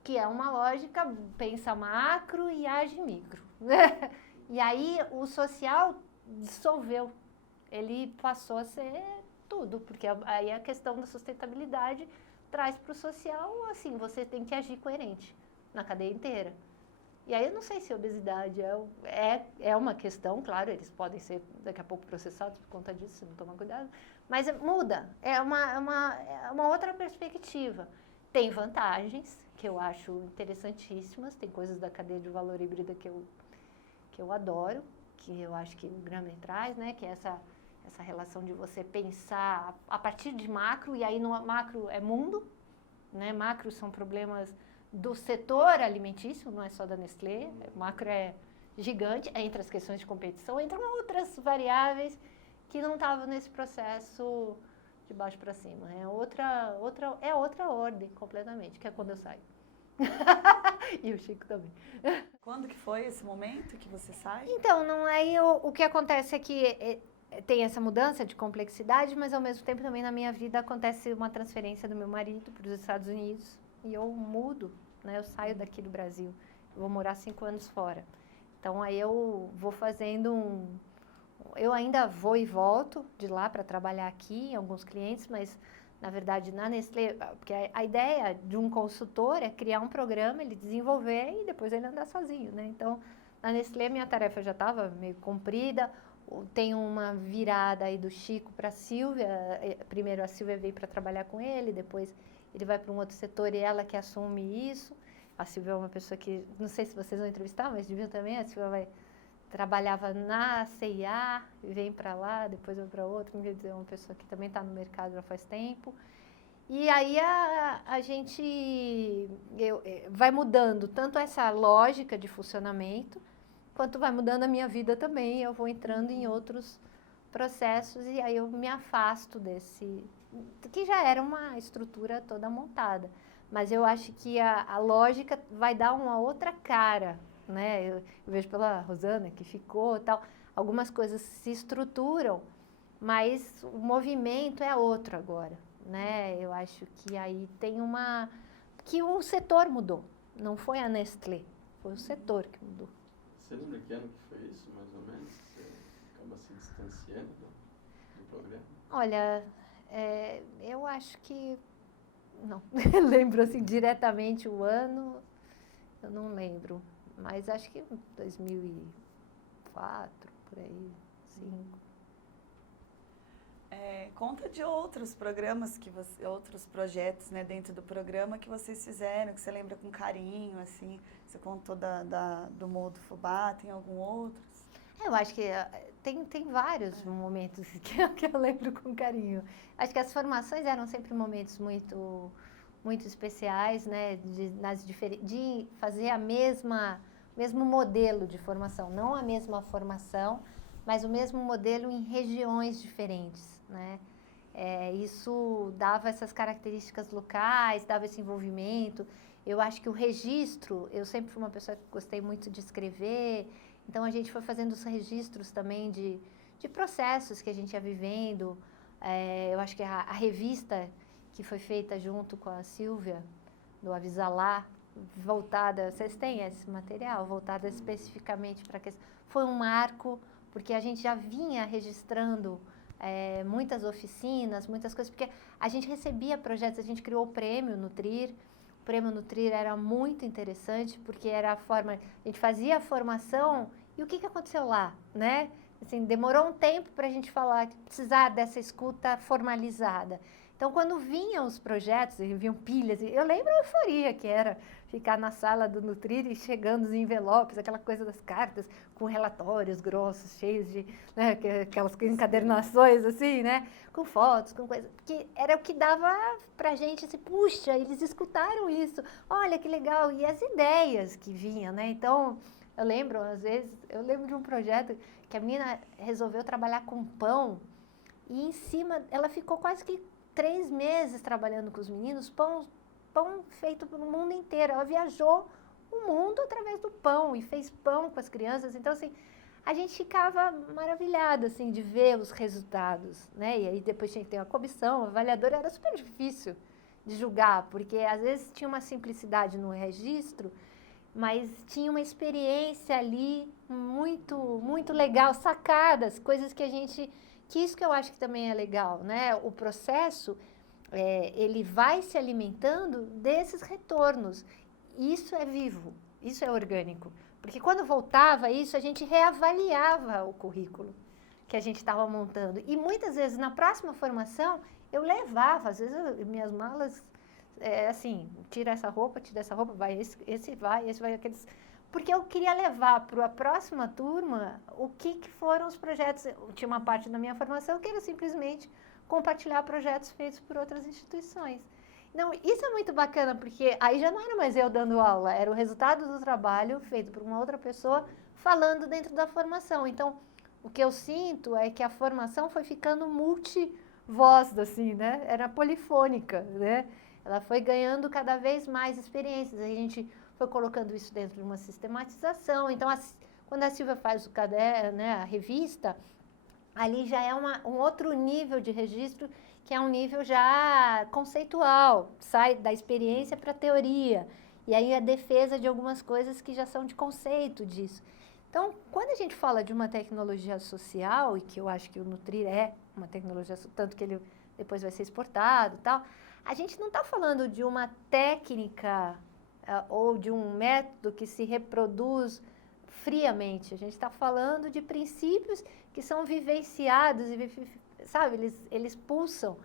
que é uma lógica, pensa macro e age micro. E aí o social dissolveu, ele passou a ser tudo, porque aí a questão da sustentabilidade traz para o social, assim, você tem que agir coerente na cadeia inteira. E aí eu não sei se a obesidade é uma questão, claro, eles podem ser daqui a pouco processados por conta disso, se não tomar cuidado, mas muda, é uma outra perspectiva. Tem vantagens, que eu acho interessantíssimas, tem coisas da cadeia de valor híbrida que eu adoro, que eu acho que o Grammer traz, né, que é essa relação de você pensar a partir de macro, e aí no macro é mundo, né, macro são problemas do setor alimentício, não é só da Nestlé, macro é gigante, entre as questões de competição, entram outras variáveis que não estavam nesse processo de baixo para cima. É outra ordem completamente, que é quando eu saio. E o Chico também. Quando que foi esse momento que você sai? Então, o que acontece é que tem essa mudança de complexidade, mas ao mesmo tempo também na minha vida acontece uma transferência do meu marido para os Estados Unidos e eu mudo, né? Eu saio daqui do Brasil, eu vou morar 5 anos fora. Então aí eu vou fazendo eu ainda vou e volto de lá para trabalhar aqui em alguns clientes, mas na verdade na Nestlé, porque a ideia de um consultor é criar um programa, ele desenvolver e depois ele andar sozinho, né? Então na Nestlé minha tarefa já estava meio cumprida. Tem uma virada aí do Chico para a Silvia. Primeiro a Silvia veio para trabalhar com ele, depois ele vai para um outro setor e ela que assume isso. A Silvia é uma pessoa que, não sei se vocês vão entrevistar, mas deviam também. A Silvia trabalhava na CIA, vem para lá, depois vai para outra. Quer dizer, é uma pessoa que também está no mercado já faz tempo. E aí a gente vai mudando tanto essa lógica de funcionamento, quanto vai mudando a minha vida também, eu vou entrando em outros processos e aí eu me afasto desse, que já era uma estrutura toda montada. Mas eu acho que a lógica vai dar uma outra cara, né? Eu vejo pela Rosana que ficou e tal, algumas coisas se estruturam, mas o movimento é outro agora, né? Eu acho que aí tem que o setor mudou, não foi a Nestlé, foi o setor que mudou. Você lembra que ano que foi isso, mais ou menos? Você acaba se distanciando do programa? Olha, eu acho que... Não, lembro assim diretamente o ano, eu não lembro. Mas acho que 2004, por aí, 2005. Conta de outros programas, outros projetos, né, dentro do programa que vocês fizeram, que você lembra com carinho, assim. Você contou do Modo Fubá, tem algum outros? Eu acho que tem vários momentos que eu lembro com carinho. Acho que as formações eram sempre momentos muito especiais, né? De fazer mesmo modelo de formação, não a mesma formação, mas o mesmo modelo em regiões diferentes, né? Isso dava essas características locais, dava esse envolvimento. Eu acho que o registro, eu sempre fui uma pessoa que gostei muito de escrever, então a gente foi fazendo os registros também de processos que a gente ia vivendo. Eu acho que a revista que foi feita junto com a Silvia, do Avisalá, voltada, vocês têm esse material, voltada especificamente para que foi um marco, porque a gente já vinha registrando muitas oficinas, muitas coisas, porque a gente recebia projetos, a gente criou o Prêmio Nutrir. O Prêmio Nutrir era muito interessante, porque era a forma, a gente fazia a formação e o que aconteceu lá, né? Assim, demorou um tempo para a gente falar, precisar dessa escuta formalizada. Então, quando vinham os projetos, e vinham pilhas, eu lembro a euforia que era ficar na sala do Nutrir e chegando os envelopes, aquela coisa das cartas, com relatórios grossos, cheios de, né, aquelas encadernações assim, né, com fotos, com coisas, que era o que dava pra gente, assim, puxa, eles escutaram isso, olha que legal, e as ideias que vinham, né, então, eu lembro de um projeto que a menina resolveu trabalhar com pão, e em cima, ela ficou quase que 3 meses trabalhando com os meninos, pão feito pelo mundo inteiro. Ela viajou o mundo através do pão e fez pão com as crianças. Então, assim, a gente ficava maravilhada, assim, de ver os resultados, né? E aí depois tinha que ter uma comissão, o avaliador era super difícil de julgar, porque às vezes tinha uma simplicidade no registro, mas tinha uma experiência ali muito, muito legal, sacadas, coisas que isso que eu acho que também é legal, né? O processo, ele vai se alimentando desses retornos. Isso é vivo, isso é orgânico. Porque quando voltava isso, a gente reavaliava o currículo que a gente estava montando. E muitas vezes, na próxima formação, eu levava, às vezes, minhas malas, assim, tira essa roupa, vai, esse vai, aqueles... Porque eu queria levar para a próxima turma o que foram os projetos. Tinha uma parte da minha formação que era simplesmente compartilhar projetos feitos por outras instituições. Não, isso é muito bacana, porque aí já não era mais eu dando aula, era o resultado do trabalho feito por uma outra pessoa falando dentro da formação. Então, o que eu sinto é que a formação foi ficando multivoz, assim, né? Era polifônica, né? Ela foi ganhando cada vez mais experiências. A gente foi colocando isso dentro de uma sistematização. Então, quando a Silvia faz o caderno, né, a revista, ali já é um outro nível de registro, que é um nível já conceitual, sai da experiência para a teoria. E aí a defesa de algumas coisas que já são de conceito disso. Então, quando a gente fala de uma tecnologia social, e que eu acho que o Nutrir é uma tecnologia, tanto que ele depois vai ser exportado e tal, a gente não está falando de uma técnica ou de um método que se reproduz friamente. A gente está falando de princípios que são vivenciados, sabe? Eles pulsam.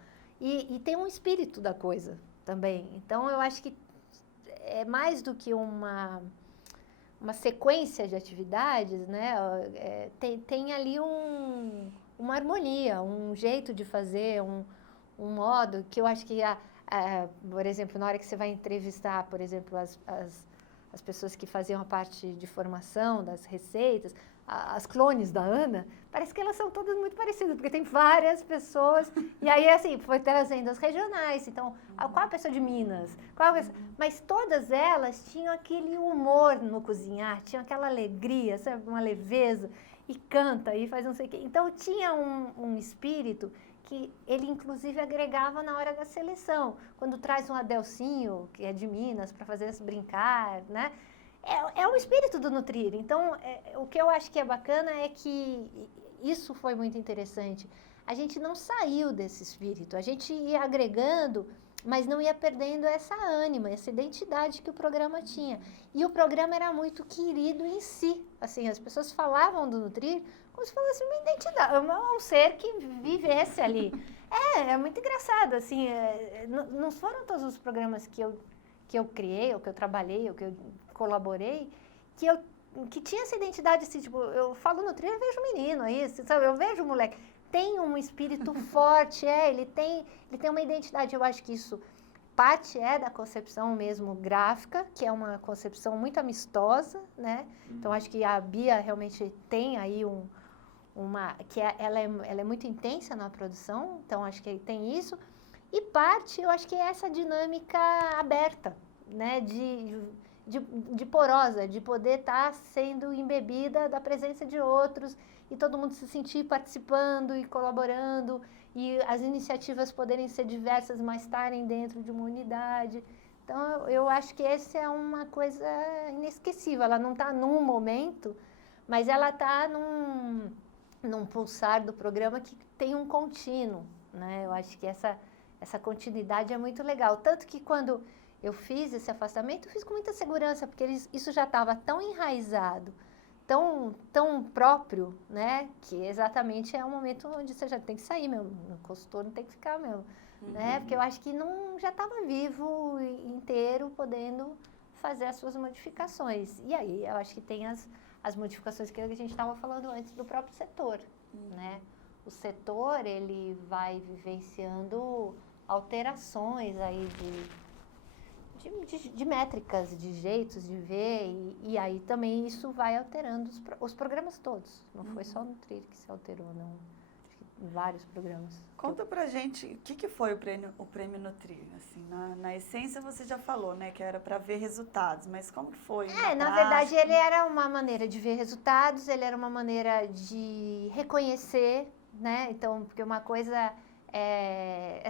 E tem um espírito da coisa também. Então, eu acho que é mais do que uma sequência de atividades, né? Tem ali uma harmonia, um jeito de fazer, um modo que eu acho que, por exemplo, na hora que você vai entrevistar, por exemplo, as pessoas que faziam a parte de formação das receitas, as clones da Ana, parece que elas são todas muito parecidas, porque tem várias pessoas, e aí, assim, foi trazendo as regionais, então, qual a pessoa de Minas? Mas todas elas tinham aquele humor no cozinhar, tinham aquela alegria, sabe, uma leveza, e canta, e faz não sei o quê. Então, tinha um espírito que ele, inclusive, agregava na hora da seleção. Quando traz um Adelcinho, que é de Minas, para fazer brincar, né? É o espírito do Nutrir. Então, o que eu acho que é bacana é que isso foi muito interessante. A gente não saiu desse espírito, a gente ia agregando, mas não ia perdendo essa ânima, essa identidade que o programa tinha. E o programa era muito querido em si. Assim, as pessoas falavam do Nutrir como se fosse uma identidade, um ser que vivesse ali. É muito engraçado, assim, não foram todos os programas que eu criei, ou que eu trabalhei, ou que eu colaborei, que eu que tinha essa identidade, assim, tipo, eu falo no trio, eu vejo um menino aí, sabe? Eu vejo o moleque. Tem um espírito forte, ele tem uma identidade, eu acho que isso parte da concepção mesmo gráfica, que é uma concepção muito amistosa, né? Então, acho que a Bia realmente tem aí ela é muito intensa na produção, então acho que tem isso. E parte, eu acho que é essa dinâmica aberta, né? De porosa, de poder estar sendo embebida da presença de outros e todo mundo se sentir participando e colaborando e as iniciativas poderem ser diversas, mas estarem dentro de uma unidade. Então, eu acho que essa é uma coisa inesquecível. Ela não está num momento, mas ela está num pulsar do programa que tem um contínuo, né? Eu acho que essa continuidade é muito legal. Tanto que quando eu fiz esse afastamento, eu fiz com muita segurança, porque isso já estava tão enraizado, tão próprio, né? Que exatamente é o momento onde você já tem que sair mesmo. O consultor não tem que ficar mesmo, né? Porque eu acho que já estava vivo, inteiro, podendo fazer as suas modificações. E aí, eu acho que tem as modificações que a gente estava falando antes do próprio setor, né? O setor, ele vai vivenciando alterações aí de métricas, de jeitos de ver, e aí também isso vai alterando os programas todos. Não foi só no Trilha que se alterou, não. Acho que vários programas. Conta pra gente o que foi o prêmio Nutri, assim, na essência você já falou, né, que era para ver resultados, mas como que foi? Na verdade ele era uma maneira de ver resultados, ele era uma maneira de reconhecer, né, então, porque uma coisa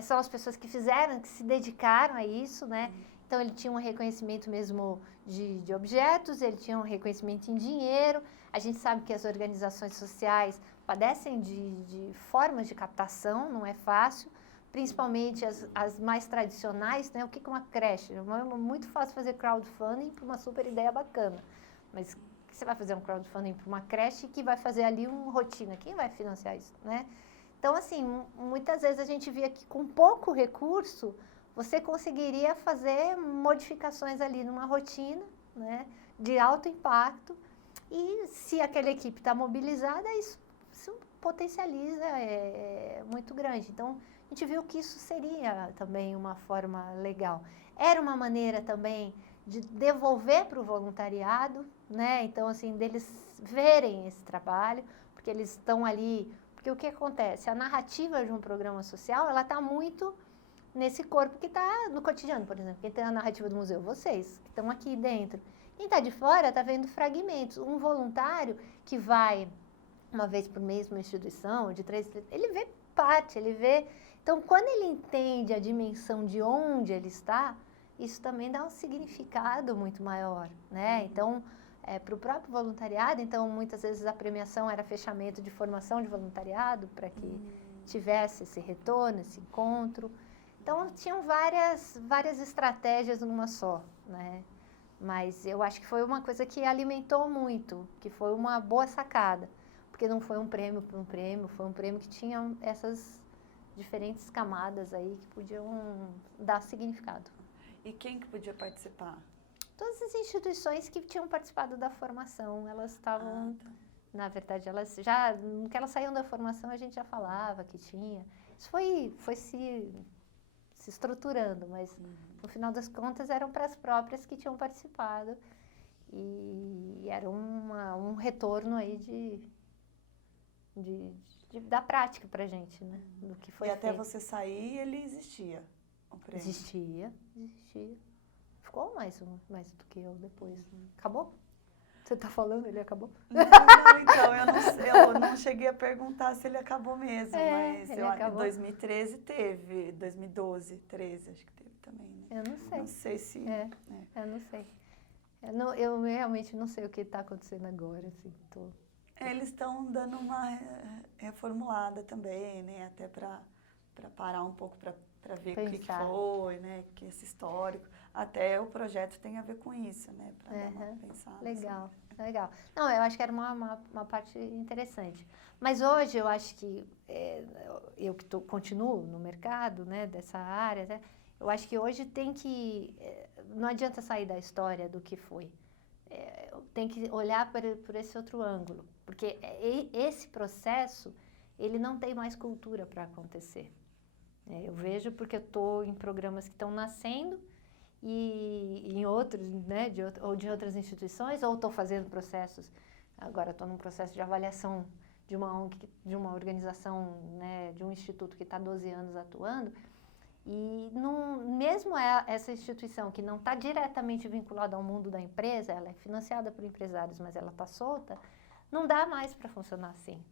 são as pessoas que fizeram, que se dedicaram a isso, né, então ele tinha um reconhecimento mesmo de objetos, ele tinha um reconhecimento em dinheiro, a gente sabe que as organizações sociais padecem de formas de captação, não é fácil, principalmente as mais tradicionais, né? O que é uma creche? É muito fácil fazer crowdfunding para uma super ideia bacana, mas você vai fazer um crowdfunding para uma creche que vai fazer ali uma rotina, quem vai financiar isso, né? Então, assim, muitas vezes a gente via que com pouco recurso, você conseguiria fazer modificações ali numa rotina, né? De alto impacto, e se aquela equipe está mobilizada, isso potencializa, muito grande. Então, a gente viu que isso seria também uma forma legal. Era uma maneira também de devolver para o voluntariado, né? Então, assim, deles verem esse trabalho, porque eles estão ali... Porque o que acontece? A narrativa de um programa social, ela está muito nesse corpo que está no cotidiano, por exemplo. Quem tem a narrativa do museu? Vocês, que estão aqui dentro. Quem está de fora está vendo fragmentos. Um voluntário que vai uma vez por mês numa instituição, de 3, ele vê parte, ele vê... Então, quando ele entende a dimensão de onde ele está, isso também dá um significado muito maior, né? Então, para o próprio voluntariado, então, muitas vezes a premiação era fechamento de formação de voluntariado, para que tivesse esse retorno, esse encontro. Então, tinham várias estratégias numa só, né? Mas eu acho que foi uma coisa que alimentou muito, que foi uma boa sacada. Porque não foi um prêmio por um prêmio, foi um prêmio que tinha essas diferentes camadas aí que podiam dar significado. E quem que podia participar? Todas as instituições que tinham participado da formação, elas estavam, na verdade, elas já, no que elas saíam da formação, a gente já falava que tinha. Isso foi se estruturando, mas no final das contas eram para as próprias que tinham participado e era um retorno aí da prática pra gente, né? Do que foi feito. E até feito. você sair, ele existia, o prêmio? Existia. Ficou mais do que eu depois. Acabou? Você tá falando, ele acabou? Não, então, eu não cheguei a perguntar se ele acabou mesmo, mas ele acabou. Em 2013 teve, 2012, 13 acho que teve também, né? Eu não sei. Não sei se... Eu não sei. Eu realmente não sei o que está acontecendo agora, assim, Eles estão dando uma reformulada também, né? Até para parar um pouco, para ver o que foi, né? Que esse histórico. Até o projeto tem a ver com isso, né? Para dar uma pensada. Legal. Não, eu acho que era uma parte interessante. Mas hoje eu acho que, eu que continuo no mercado, né? Dessa área, né, eu acho que hoje tem que... não adianta sair da história do que foi. tem que olhar por esse outro ângulo, porque esse processo, ele não tem mais cultura para acontecer. Eu vejo porque eu estou em programas que estão nascendo e em outros, né, ou de outras instituições, ou estou fazendo processos, agora estou num processo de avaliação de uma ONG, de uma organização, né, de um instituto que está há 12 anos atuando, e mesmo essa instituição que não está diretamente vinculada ao mundo da empresa, ela é financiada por empresários, mas ela está solta, não dá mais para funcionar assim.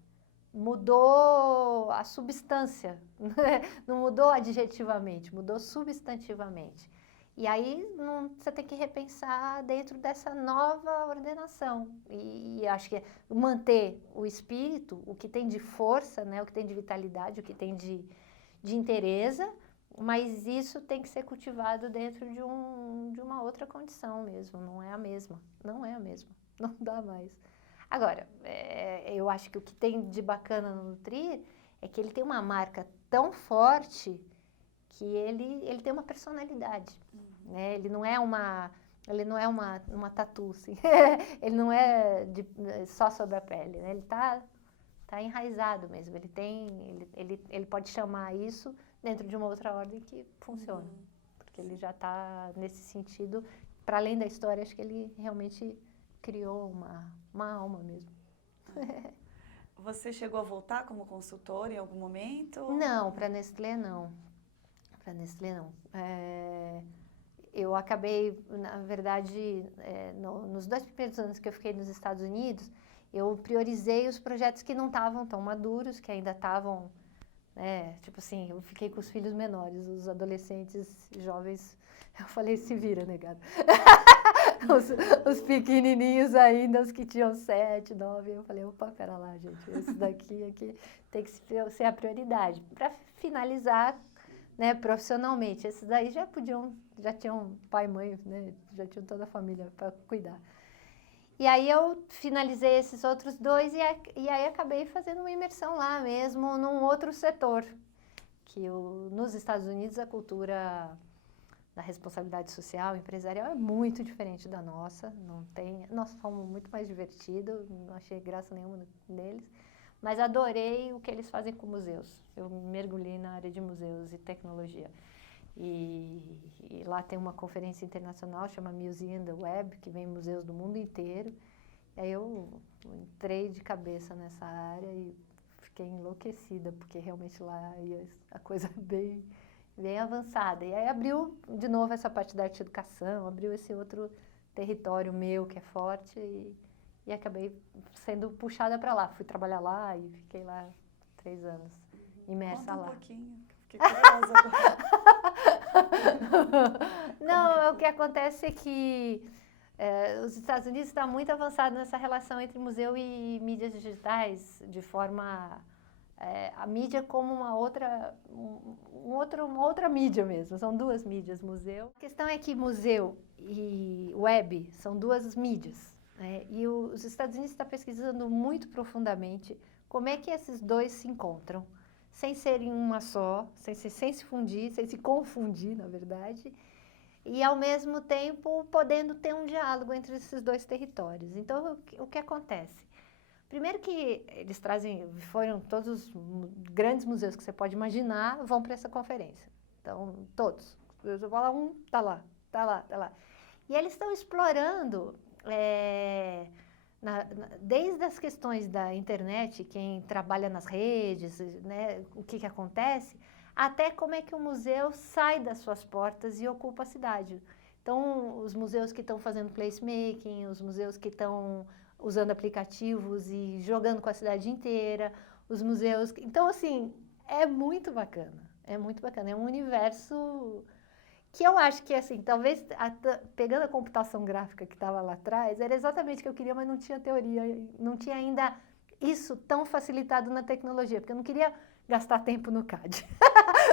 Mudou a substância, não mudou adjetivamente, mudou substantivamente. E aí você tem que repensar dentro dessa nova ordenação. E acho que manter o espírito, o que tem de força, né, o que tem de vitalidade, o que tem de interesse, mas isso tem que ser cultivado dentro de uma outra condição mesmo, não é a mesma, não dá mais. Agora, eu acho que o que tem de bacana no Nutrir é que ele tem uma marca tão forte que ele tem uma personalidade, né? Ele não é uma tatu, assim. Ele não é só sobre a pele, né? Ele tá enraizado mesmo, ele pode chamar isso dentro de uma outra ordem que funciona, porque ele já está nesse sentido, para além da história, acho que ele realmente criou uma alma mesmo. Você chegou a voltar como consultora em algum momento? Não, para Nestlé não. Eu acabei, na verdade, nos 2 primeiros anos que eu fiquei nos Estados Unidos, eu priorizei os projetos que não estavam tão maduros, que ainda estavam, tipo assim, eu fiquei com os filhos menores, os adolescentes, jovens, eu falei, se vira, negado. Os pequenininhos ainda, os que tinham 7, 9, eu falei, opa, pera lá, gente, esse daqui aqui tem que ser a prioridade. Para finalizar, né, profissionalmente, esses daí já tinham pai e mãe, né, já tinham toda a família para cuidar. E aí eu finalizei esses outros 2 e aí acabei fazendo uma imersão lá mesmo, num outro setor, que nos Estados Unidos a cultura da responsabilidade social, empresarial, é muito diferente da nossa, nós somos muito mais divertidos, não achei graça nenhuma neles, mas adorei o que eles fazem com museus. Eu mergulhei na área de museus e tecnologia. E lá tem uma conferência internacional, chama Museum the Web, que vem museus do mundo inteiro. E aí eu entrei de cabeça nessa área e fiquei enlouquecida, porque realmente lá ia a coisa bem avançada. E aí abriu de novo essa parte da arte e educação, abriu esse outro território meu que é forte e acabei sendo puxada para lá. Fui trabalhar lá e fiquei lá 3 anos, imersa lá. Conta um pouquinho, fiquei curiosa agora. Não, o que acontece é que os Estados Unidos estão muito avançados nessa relação entre museu e mídias digitais, de forma a mídia como uma outra mídia mesmo, são 2 mídias, museu. A questão é que museu e web são 2 mídias, né? E os Estados Unidos estão pesquisando muito profundamente como é que esses 2 se encontram, sem serem uma só, sem se fundir, sem se confundir, na verdade, e ao mesmo tempo podendo ter um diálogo entre esses 2 territórios. Então, o que acontece? Primeiro que eles foram todos os grandes museus que você pode imaginar, vão para essa conferência. Então, todos. Eu vou lá, tá lá. E eles estão explorando, desde as questões da internet, quem trabalha nas redes, né, o que acontece, até como é que o museu sai das suas portas e ocupa a cidade. Então, os museus que estão fazendo placemaking, os museus que estão usando aplicativos e jogando com a cidade inteira, os museus... Então, assim, é muito bacana, é um universo que eu acho que, assim, talvez, pegando a computação gráfica que estava lá atrás, era exatamente o que eu queria, mas não tinha teoria, não tinha ainda isso tão facilitado na tecnologia, porque eu não queria gastar tempo no CAD,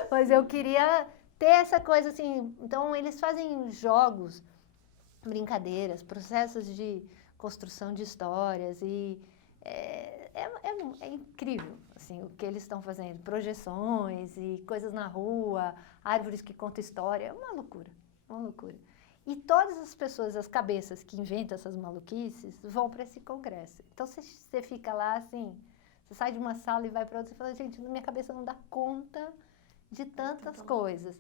mas eu queria ter essa coisa, assim, então eles fazem jogos, brincadeiras, processos de construção de histórias e é incrível assim, o que eles estão fazendo, projeções e coisas na rua, árvores que contam história, é uma loucura. E todas as pessoas, as cabeças que inventam essas maluquices, vão para esse congresso. Então, você fica lá assim, você sai de uma sala e vai para outra e fala, gente, minha cabeça não dá conta de tantas coisas.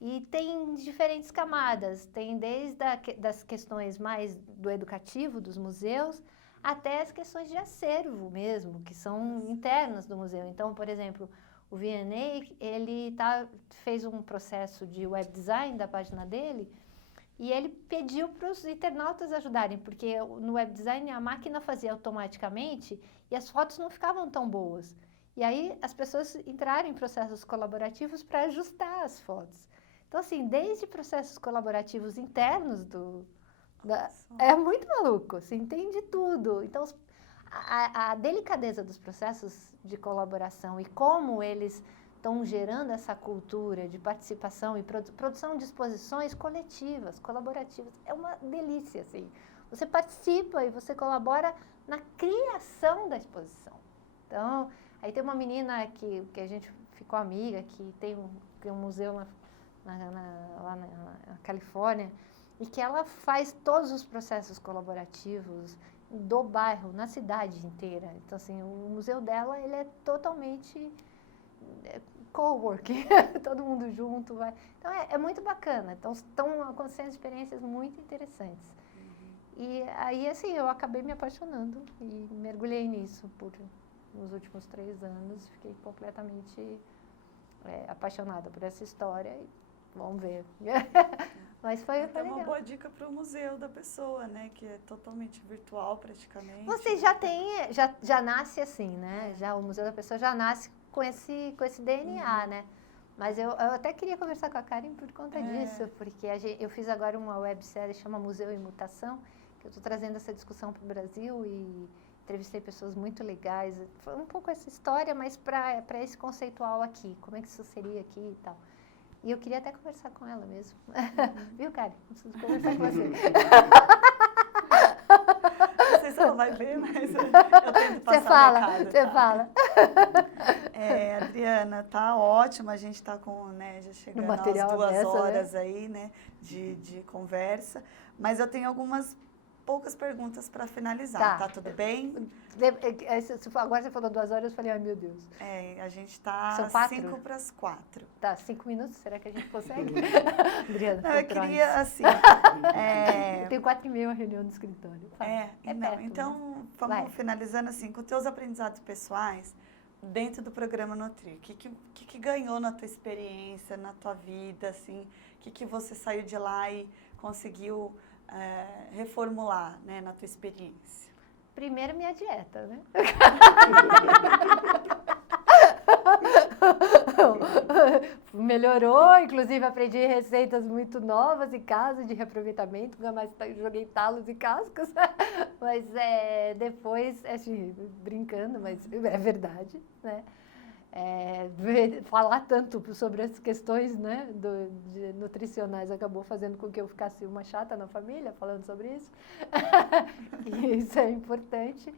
E tem diferentes camadas, tem desde das questões mais do educativo dos museus, até as questões de acervo mesmo, que são internas do museu. Então, por exemplo, o V&A, ele fez um processo de web design da página dele, e ele pediu para os internautas ajudarem, porque no web design a máquina fazia automaticamente e as fotos não ficavam tão boas. E aí as pessoas entraram em processos colaborativos para ajustar as fotos. Então, assim, desde processos colaborativos internos é muito maluco, você entende tudo. Então, a delicadeza dos processos de colaboração e como eles estão gerando essa cultura de participação e produção de exposições coletivas, colaborativas. É uma delícia, assim. Você participa e você colabora na criação da exposição. Então, aí tem uma menina que a gente ficou amiga, que tem um museu lá na Califórnia, e que ela faz todos os processos colaborativos do bairro, na cidade inteira. Então, assim, o museu dela, ele é totalmente coworking, todo mundo junto. Então, é muito bacana. Então, estão acontecendo experiências muito interessantes. E aí, assim, eu acabei me apaixonando e mergulhei nisso nos últimos 3 anos. Fiquei completamente apaixonada por essa história e vamos ver. Mas foi então, legal. É uma boa dica para o museu da pessoa, né? Que é totalmente virtual, praticamente. Você já tem, já nasce assim, né? Já o Museu da Pessoa já nasce com esse DNA, né? Mas eu até queria conversar com a Karen por conta disso, porque eu fiz agora uma websérie chama Museu em Mutação, que eu estou trazendo essa discussão para o Brasil e entrevistei pessoas muito legais. Foi um pouco essa história, mas para esse conceitual aqui, como é que isso seria aqui e tal. E eu queria até conversar com ela mesmo. Viu, Karen? Preciso conversar com você. Não sei se ela vai ver, mas eu tento passar o recado. Você fala. Adriana, tá ótimo. A gente tá com, né, já chegando às 2 horas aí, né, de conversa. Mas eu tenho algumas poucas perguntas para finalizar. Tá tudo bem? Agora você falou 2 horas, eu falei, ai meu Deus. A gente tá 5 para as 4. Tá, 5 minutos, será que a gente consegue? Adriana, não, eu queria, assim... Eu tenho 4h30 a reunião no escritório. Perto, então, vamos finalizando assim, com teus aprendizados pessoais, dentro do programa Nutrir. O que ganhou na tua experiência, na tua vida, assim? O que você saiu de lá e conseguiu reformular, né, na tua experiência? Primeiro, minha dieta, né? Melhorou, inclusive aprendi receitas muito novas em casa de reaproveitamento, nunca mais joguei talos e cascos, mas depois, assim, brincando, mas é verdade, né? Falar tanto sobre as questões, né, nutricionais acabou fazendo com que eu ficasse uma chata na família falando sobre isso, e isso é importante.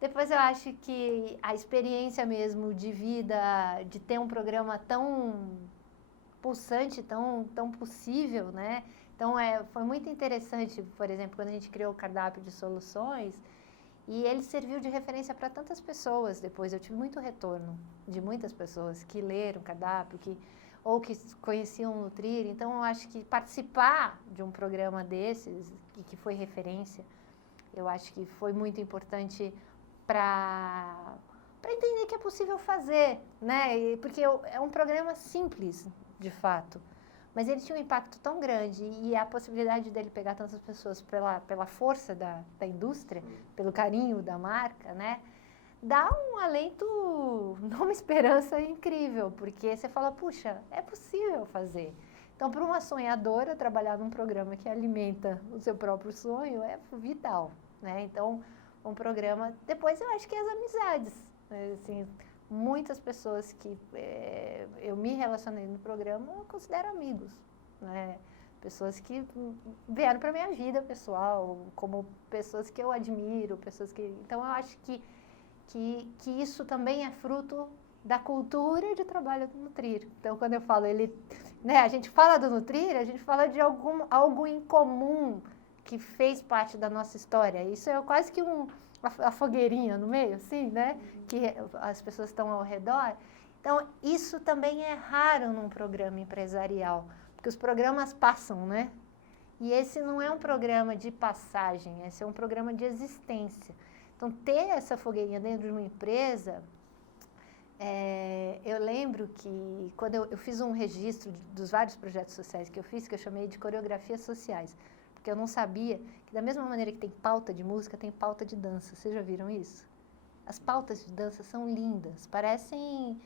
Depois eu acho que a experiência mesmo de vida, de ter um programa tão pulsante, tão possível, né? Então foi muito interessante, por exemplo, quando a gente criou o cardápio de soluções, e ele serviu de referência para tantas pessoas depois. Eu tive muito retorno de muitas pessoas que leram o cardápio, ou que conheciam o Nutrir. Então, eu acho que participar de um programa desses, que foi referência, eu acho que foi muito importante para entender que é possível fazer, né? Porque é um programa simples, de fato. Mas ele tinha um impacto tão grande e a possibilidade dele pegar tantas pessoas pela força da indústria, pelo carinho da marca, né? Dá um alento, uma esperança incrível, porque você fala, puxa, é possível fazer. Então, para uma sonhadora, trabalhar num programa que alimenta o seu próprio sonho é vital, né? Então, um programa... Depois, eu acho que as amizades, né? Assim, muitas pessoas que eu me relacionei no programa, eu considero amigos, né? Pessoas que vieram para a minha vida pessoal, como pessoas que eu admiro, pessoas que... Então, eu acho que isso também é fruto da cultura de trabalho do Nutrir. Então, quando eu falo, ele né? A gente fala do Nutrir, a gente fala de algo em comum que fez parte da nossa história. Isso é quase que a fogueirinha no meio, assim, né? Que as pessoas estão ao redor. Então, isso também é raro num programa empresarial, porque os programas passam, né? E esse não é um programa de passagem, esse é um programa de existência. Então, ter essa fogueirinha dentro de uma empresa, eu lembro que quando eu fiz um registro dos vários projetos sociais que eu chamei de coreografias sociais, porque eu não sabia que da mesma maneira que tem pauta de música, tem pauta de dança. Vocês já viram isso? As pautas de dança são lindas, parecem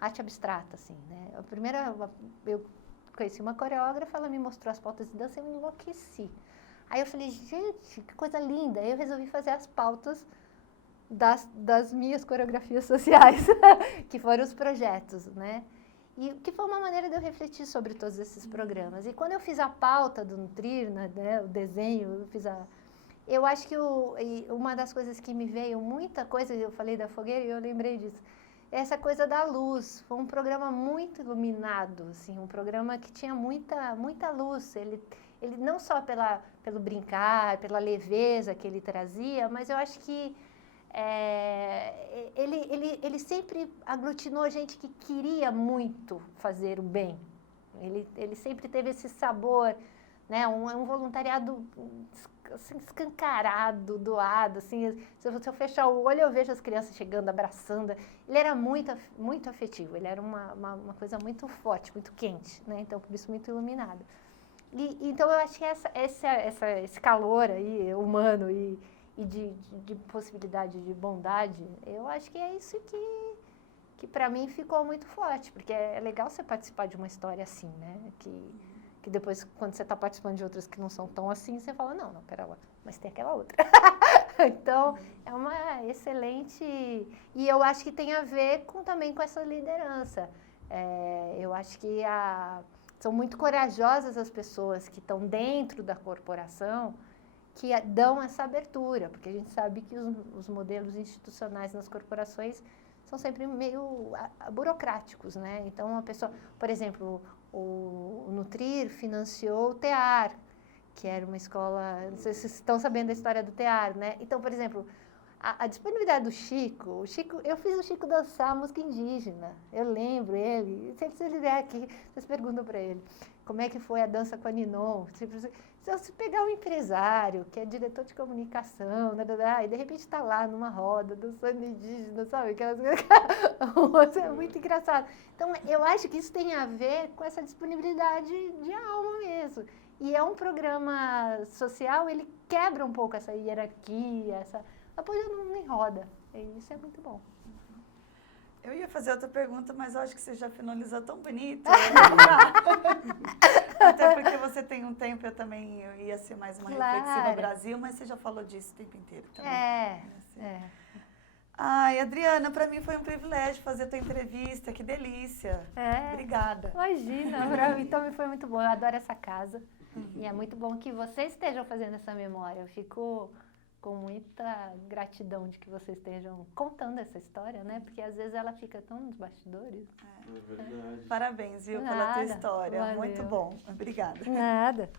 arte abstrata, assim, né? Eu conheci uma coreógrafa, ela me mostrou as pautas de dança e eu me enlouqueci. Aí eu falei, gente, que coisa linda. Aí eu resolvi fazer as pautas das minhas coreografias sociais, que foram os projetos, né? E que foi uma maneira de eu refletir sobre todos esses programas. E quando eu fiz a pauta do Nutrir, né, o desenho, eu acho que uma das coisas que me veio, muita coisa, eu falei da fogueira e eu lembrei disso, essa coisa da luz. Foi um programa muito iluminado, assim, um programa que tinha muita luz. Ele não só pelo brincar, pela leveza que ele trazia, mas eu acho que ele sempre aglutinou gente que queria muito fazer o bem. Ele sempre teve esse sabor, né? Um voluntariado assim, escancarado, doado. Assim, se eu fechar o olho, eu vejo as crianças chegando, abraçando. Ele era muito afetivo, ele era uma coisa muito forte, muito quente, né? Então, por isso, muito iluminado. Então, eu acho que esse calor aí, humano e de possibilidade de bondade, eu acho que é isso que para mim ficou muito forte, porque é legal você participar de uma história assim, né? Que depois, quando você está participando de outras que não são tão assim, você fala, não, pera lá, mas tem aquela outra. Então, é uma excelente... E eu acho que tem a ver também com essa liderança. Eu acho que são muito corajosas as pessoas que estão dentro da corporação, que dão essa abertura, porque a gente sabe que os modelos institucionais nas corporações são sempre meio burocráticos, né? Então, uma pessoa, por exemplo, o Nutrir financiou o TEAR, que era uma escola, não sei se vocês estão sabendo da história do TEAR, né? Então, por exemplo, a disponibilidade do Chico, eu fiz o Chico dançar música indígena, eu lembro ele, se ele vier aqui, vocês perguntam para ele, como é que foi a dança com a Ninon? Se pegar um empresário, que é diretor de comunicação, e de repente está lá numa roda, dançando indígena, sabe? Aquelas coisas, é muito engraçado. Então, eu acho que isso tem a ver com essa disponibilidade de alma mesmo. E é um programa social, ele quebra um pouco essa hierarquia, apoiando em roda. E isso é muito bom. Eu ia fazer outra pergunta, mas eu acho que você já finalizou tão bonito. Até porque você tem um tempo, eu também ia ser mais uma reflexiva Brasil, mas você já falou disso o tempo inteiro também. Ai, Adriana, para mim foi um privilégio fazer a tua entrevista, que delícia. Obrigada. Imagina, para mim também foi muito bom, eu adoro essa casa. E é muito bom que vocês estejam fazendo essa memória, eu fico com muita gratidão de que vocês estejam contando essa história, né? Porque às vezes ela fica tão nos bastidores. É verdade. Parabéns, viu, pela tua história. Valeu. Muito bom. Obrigada. Nada.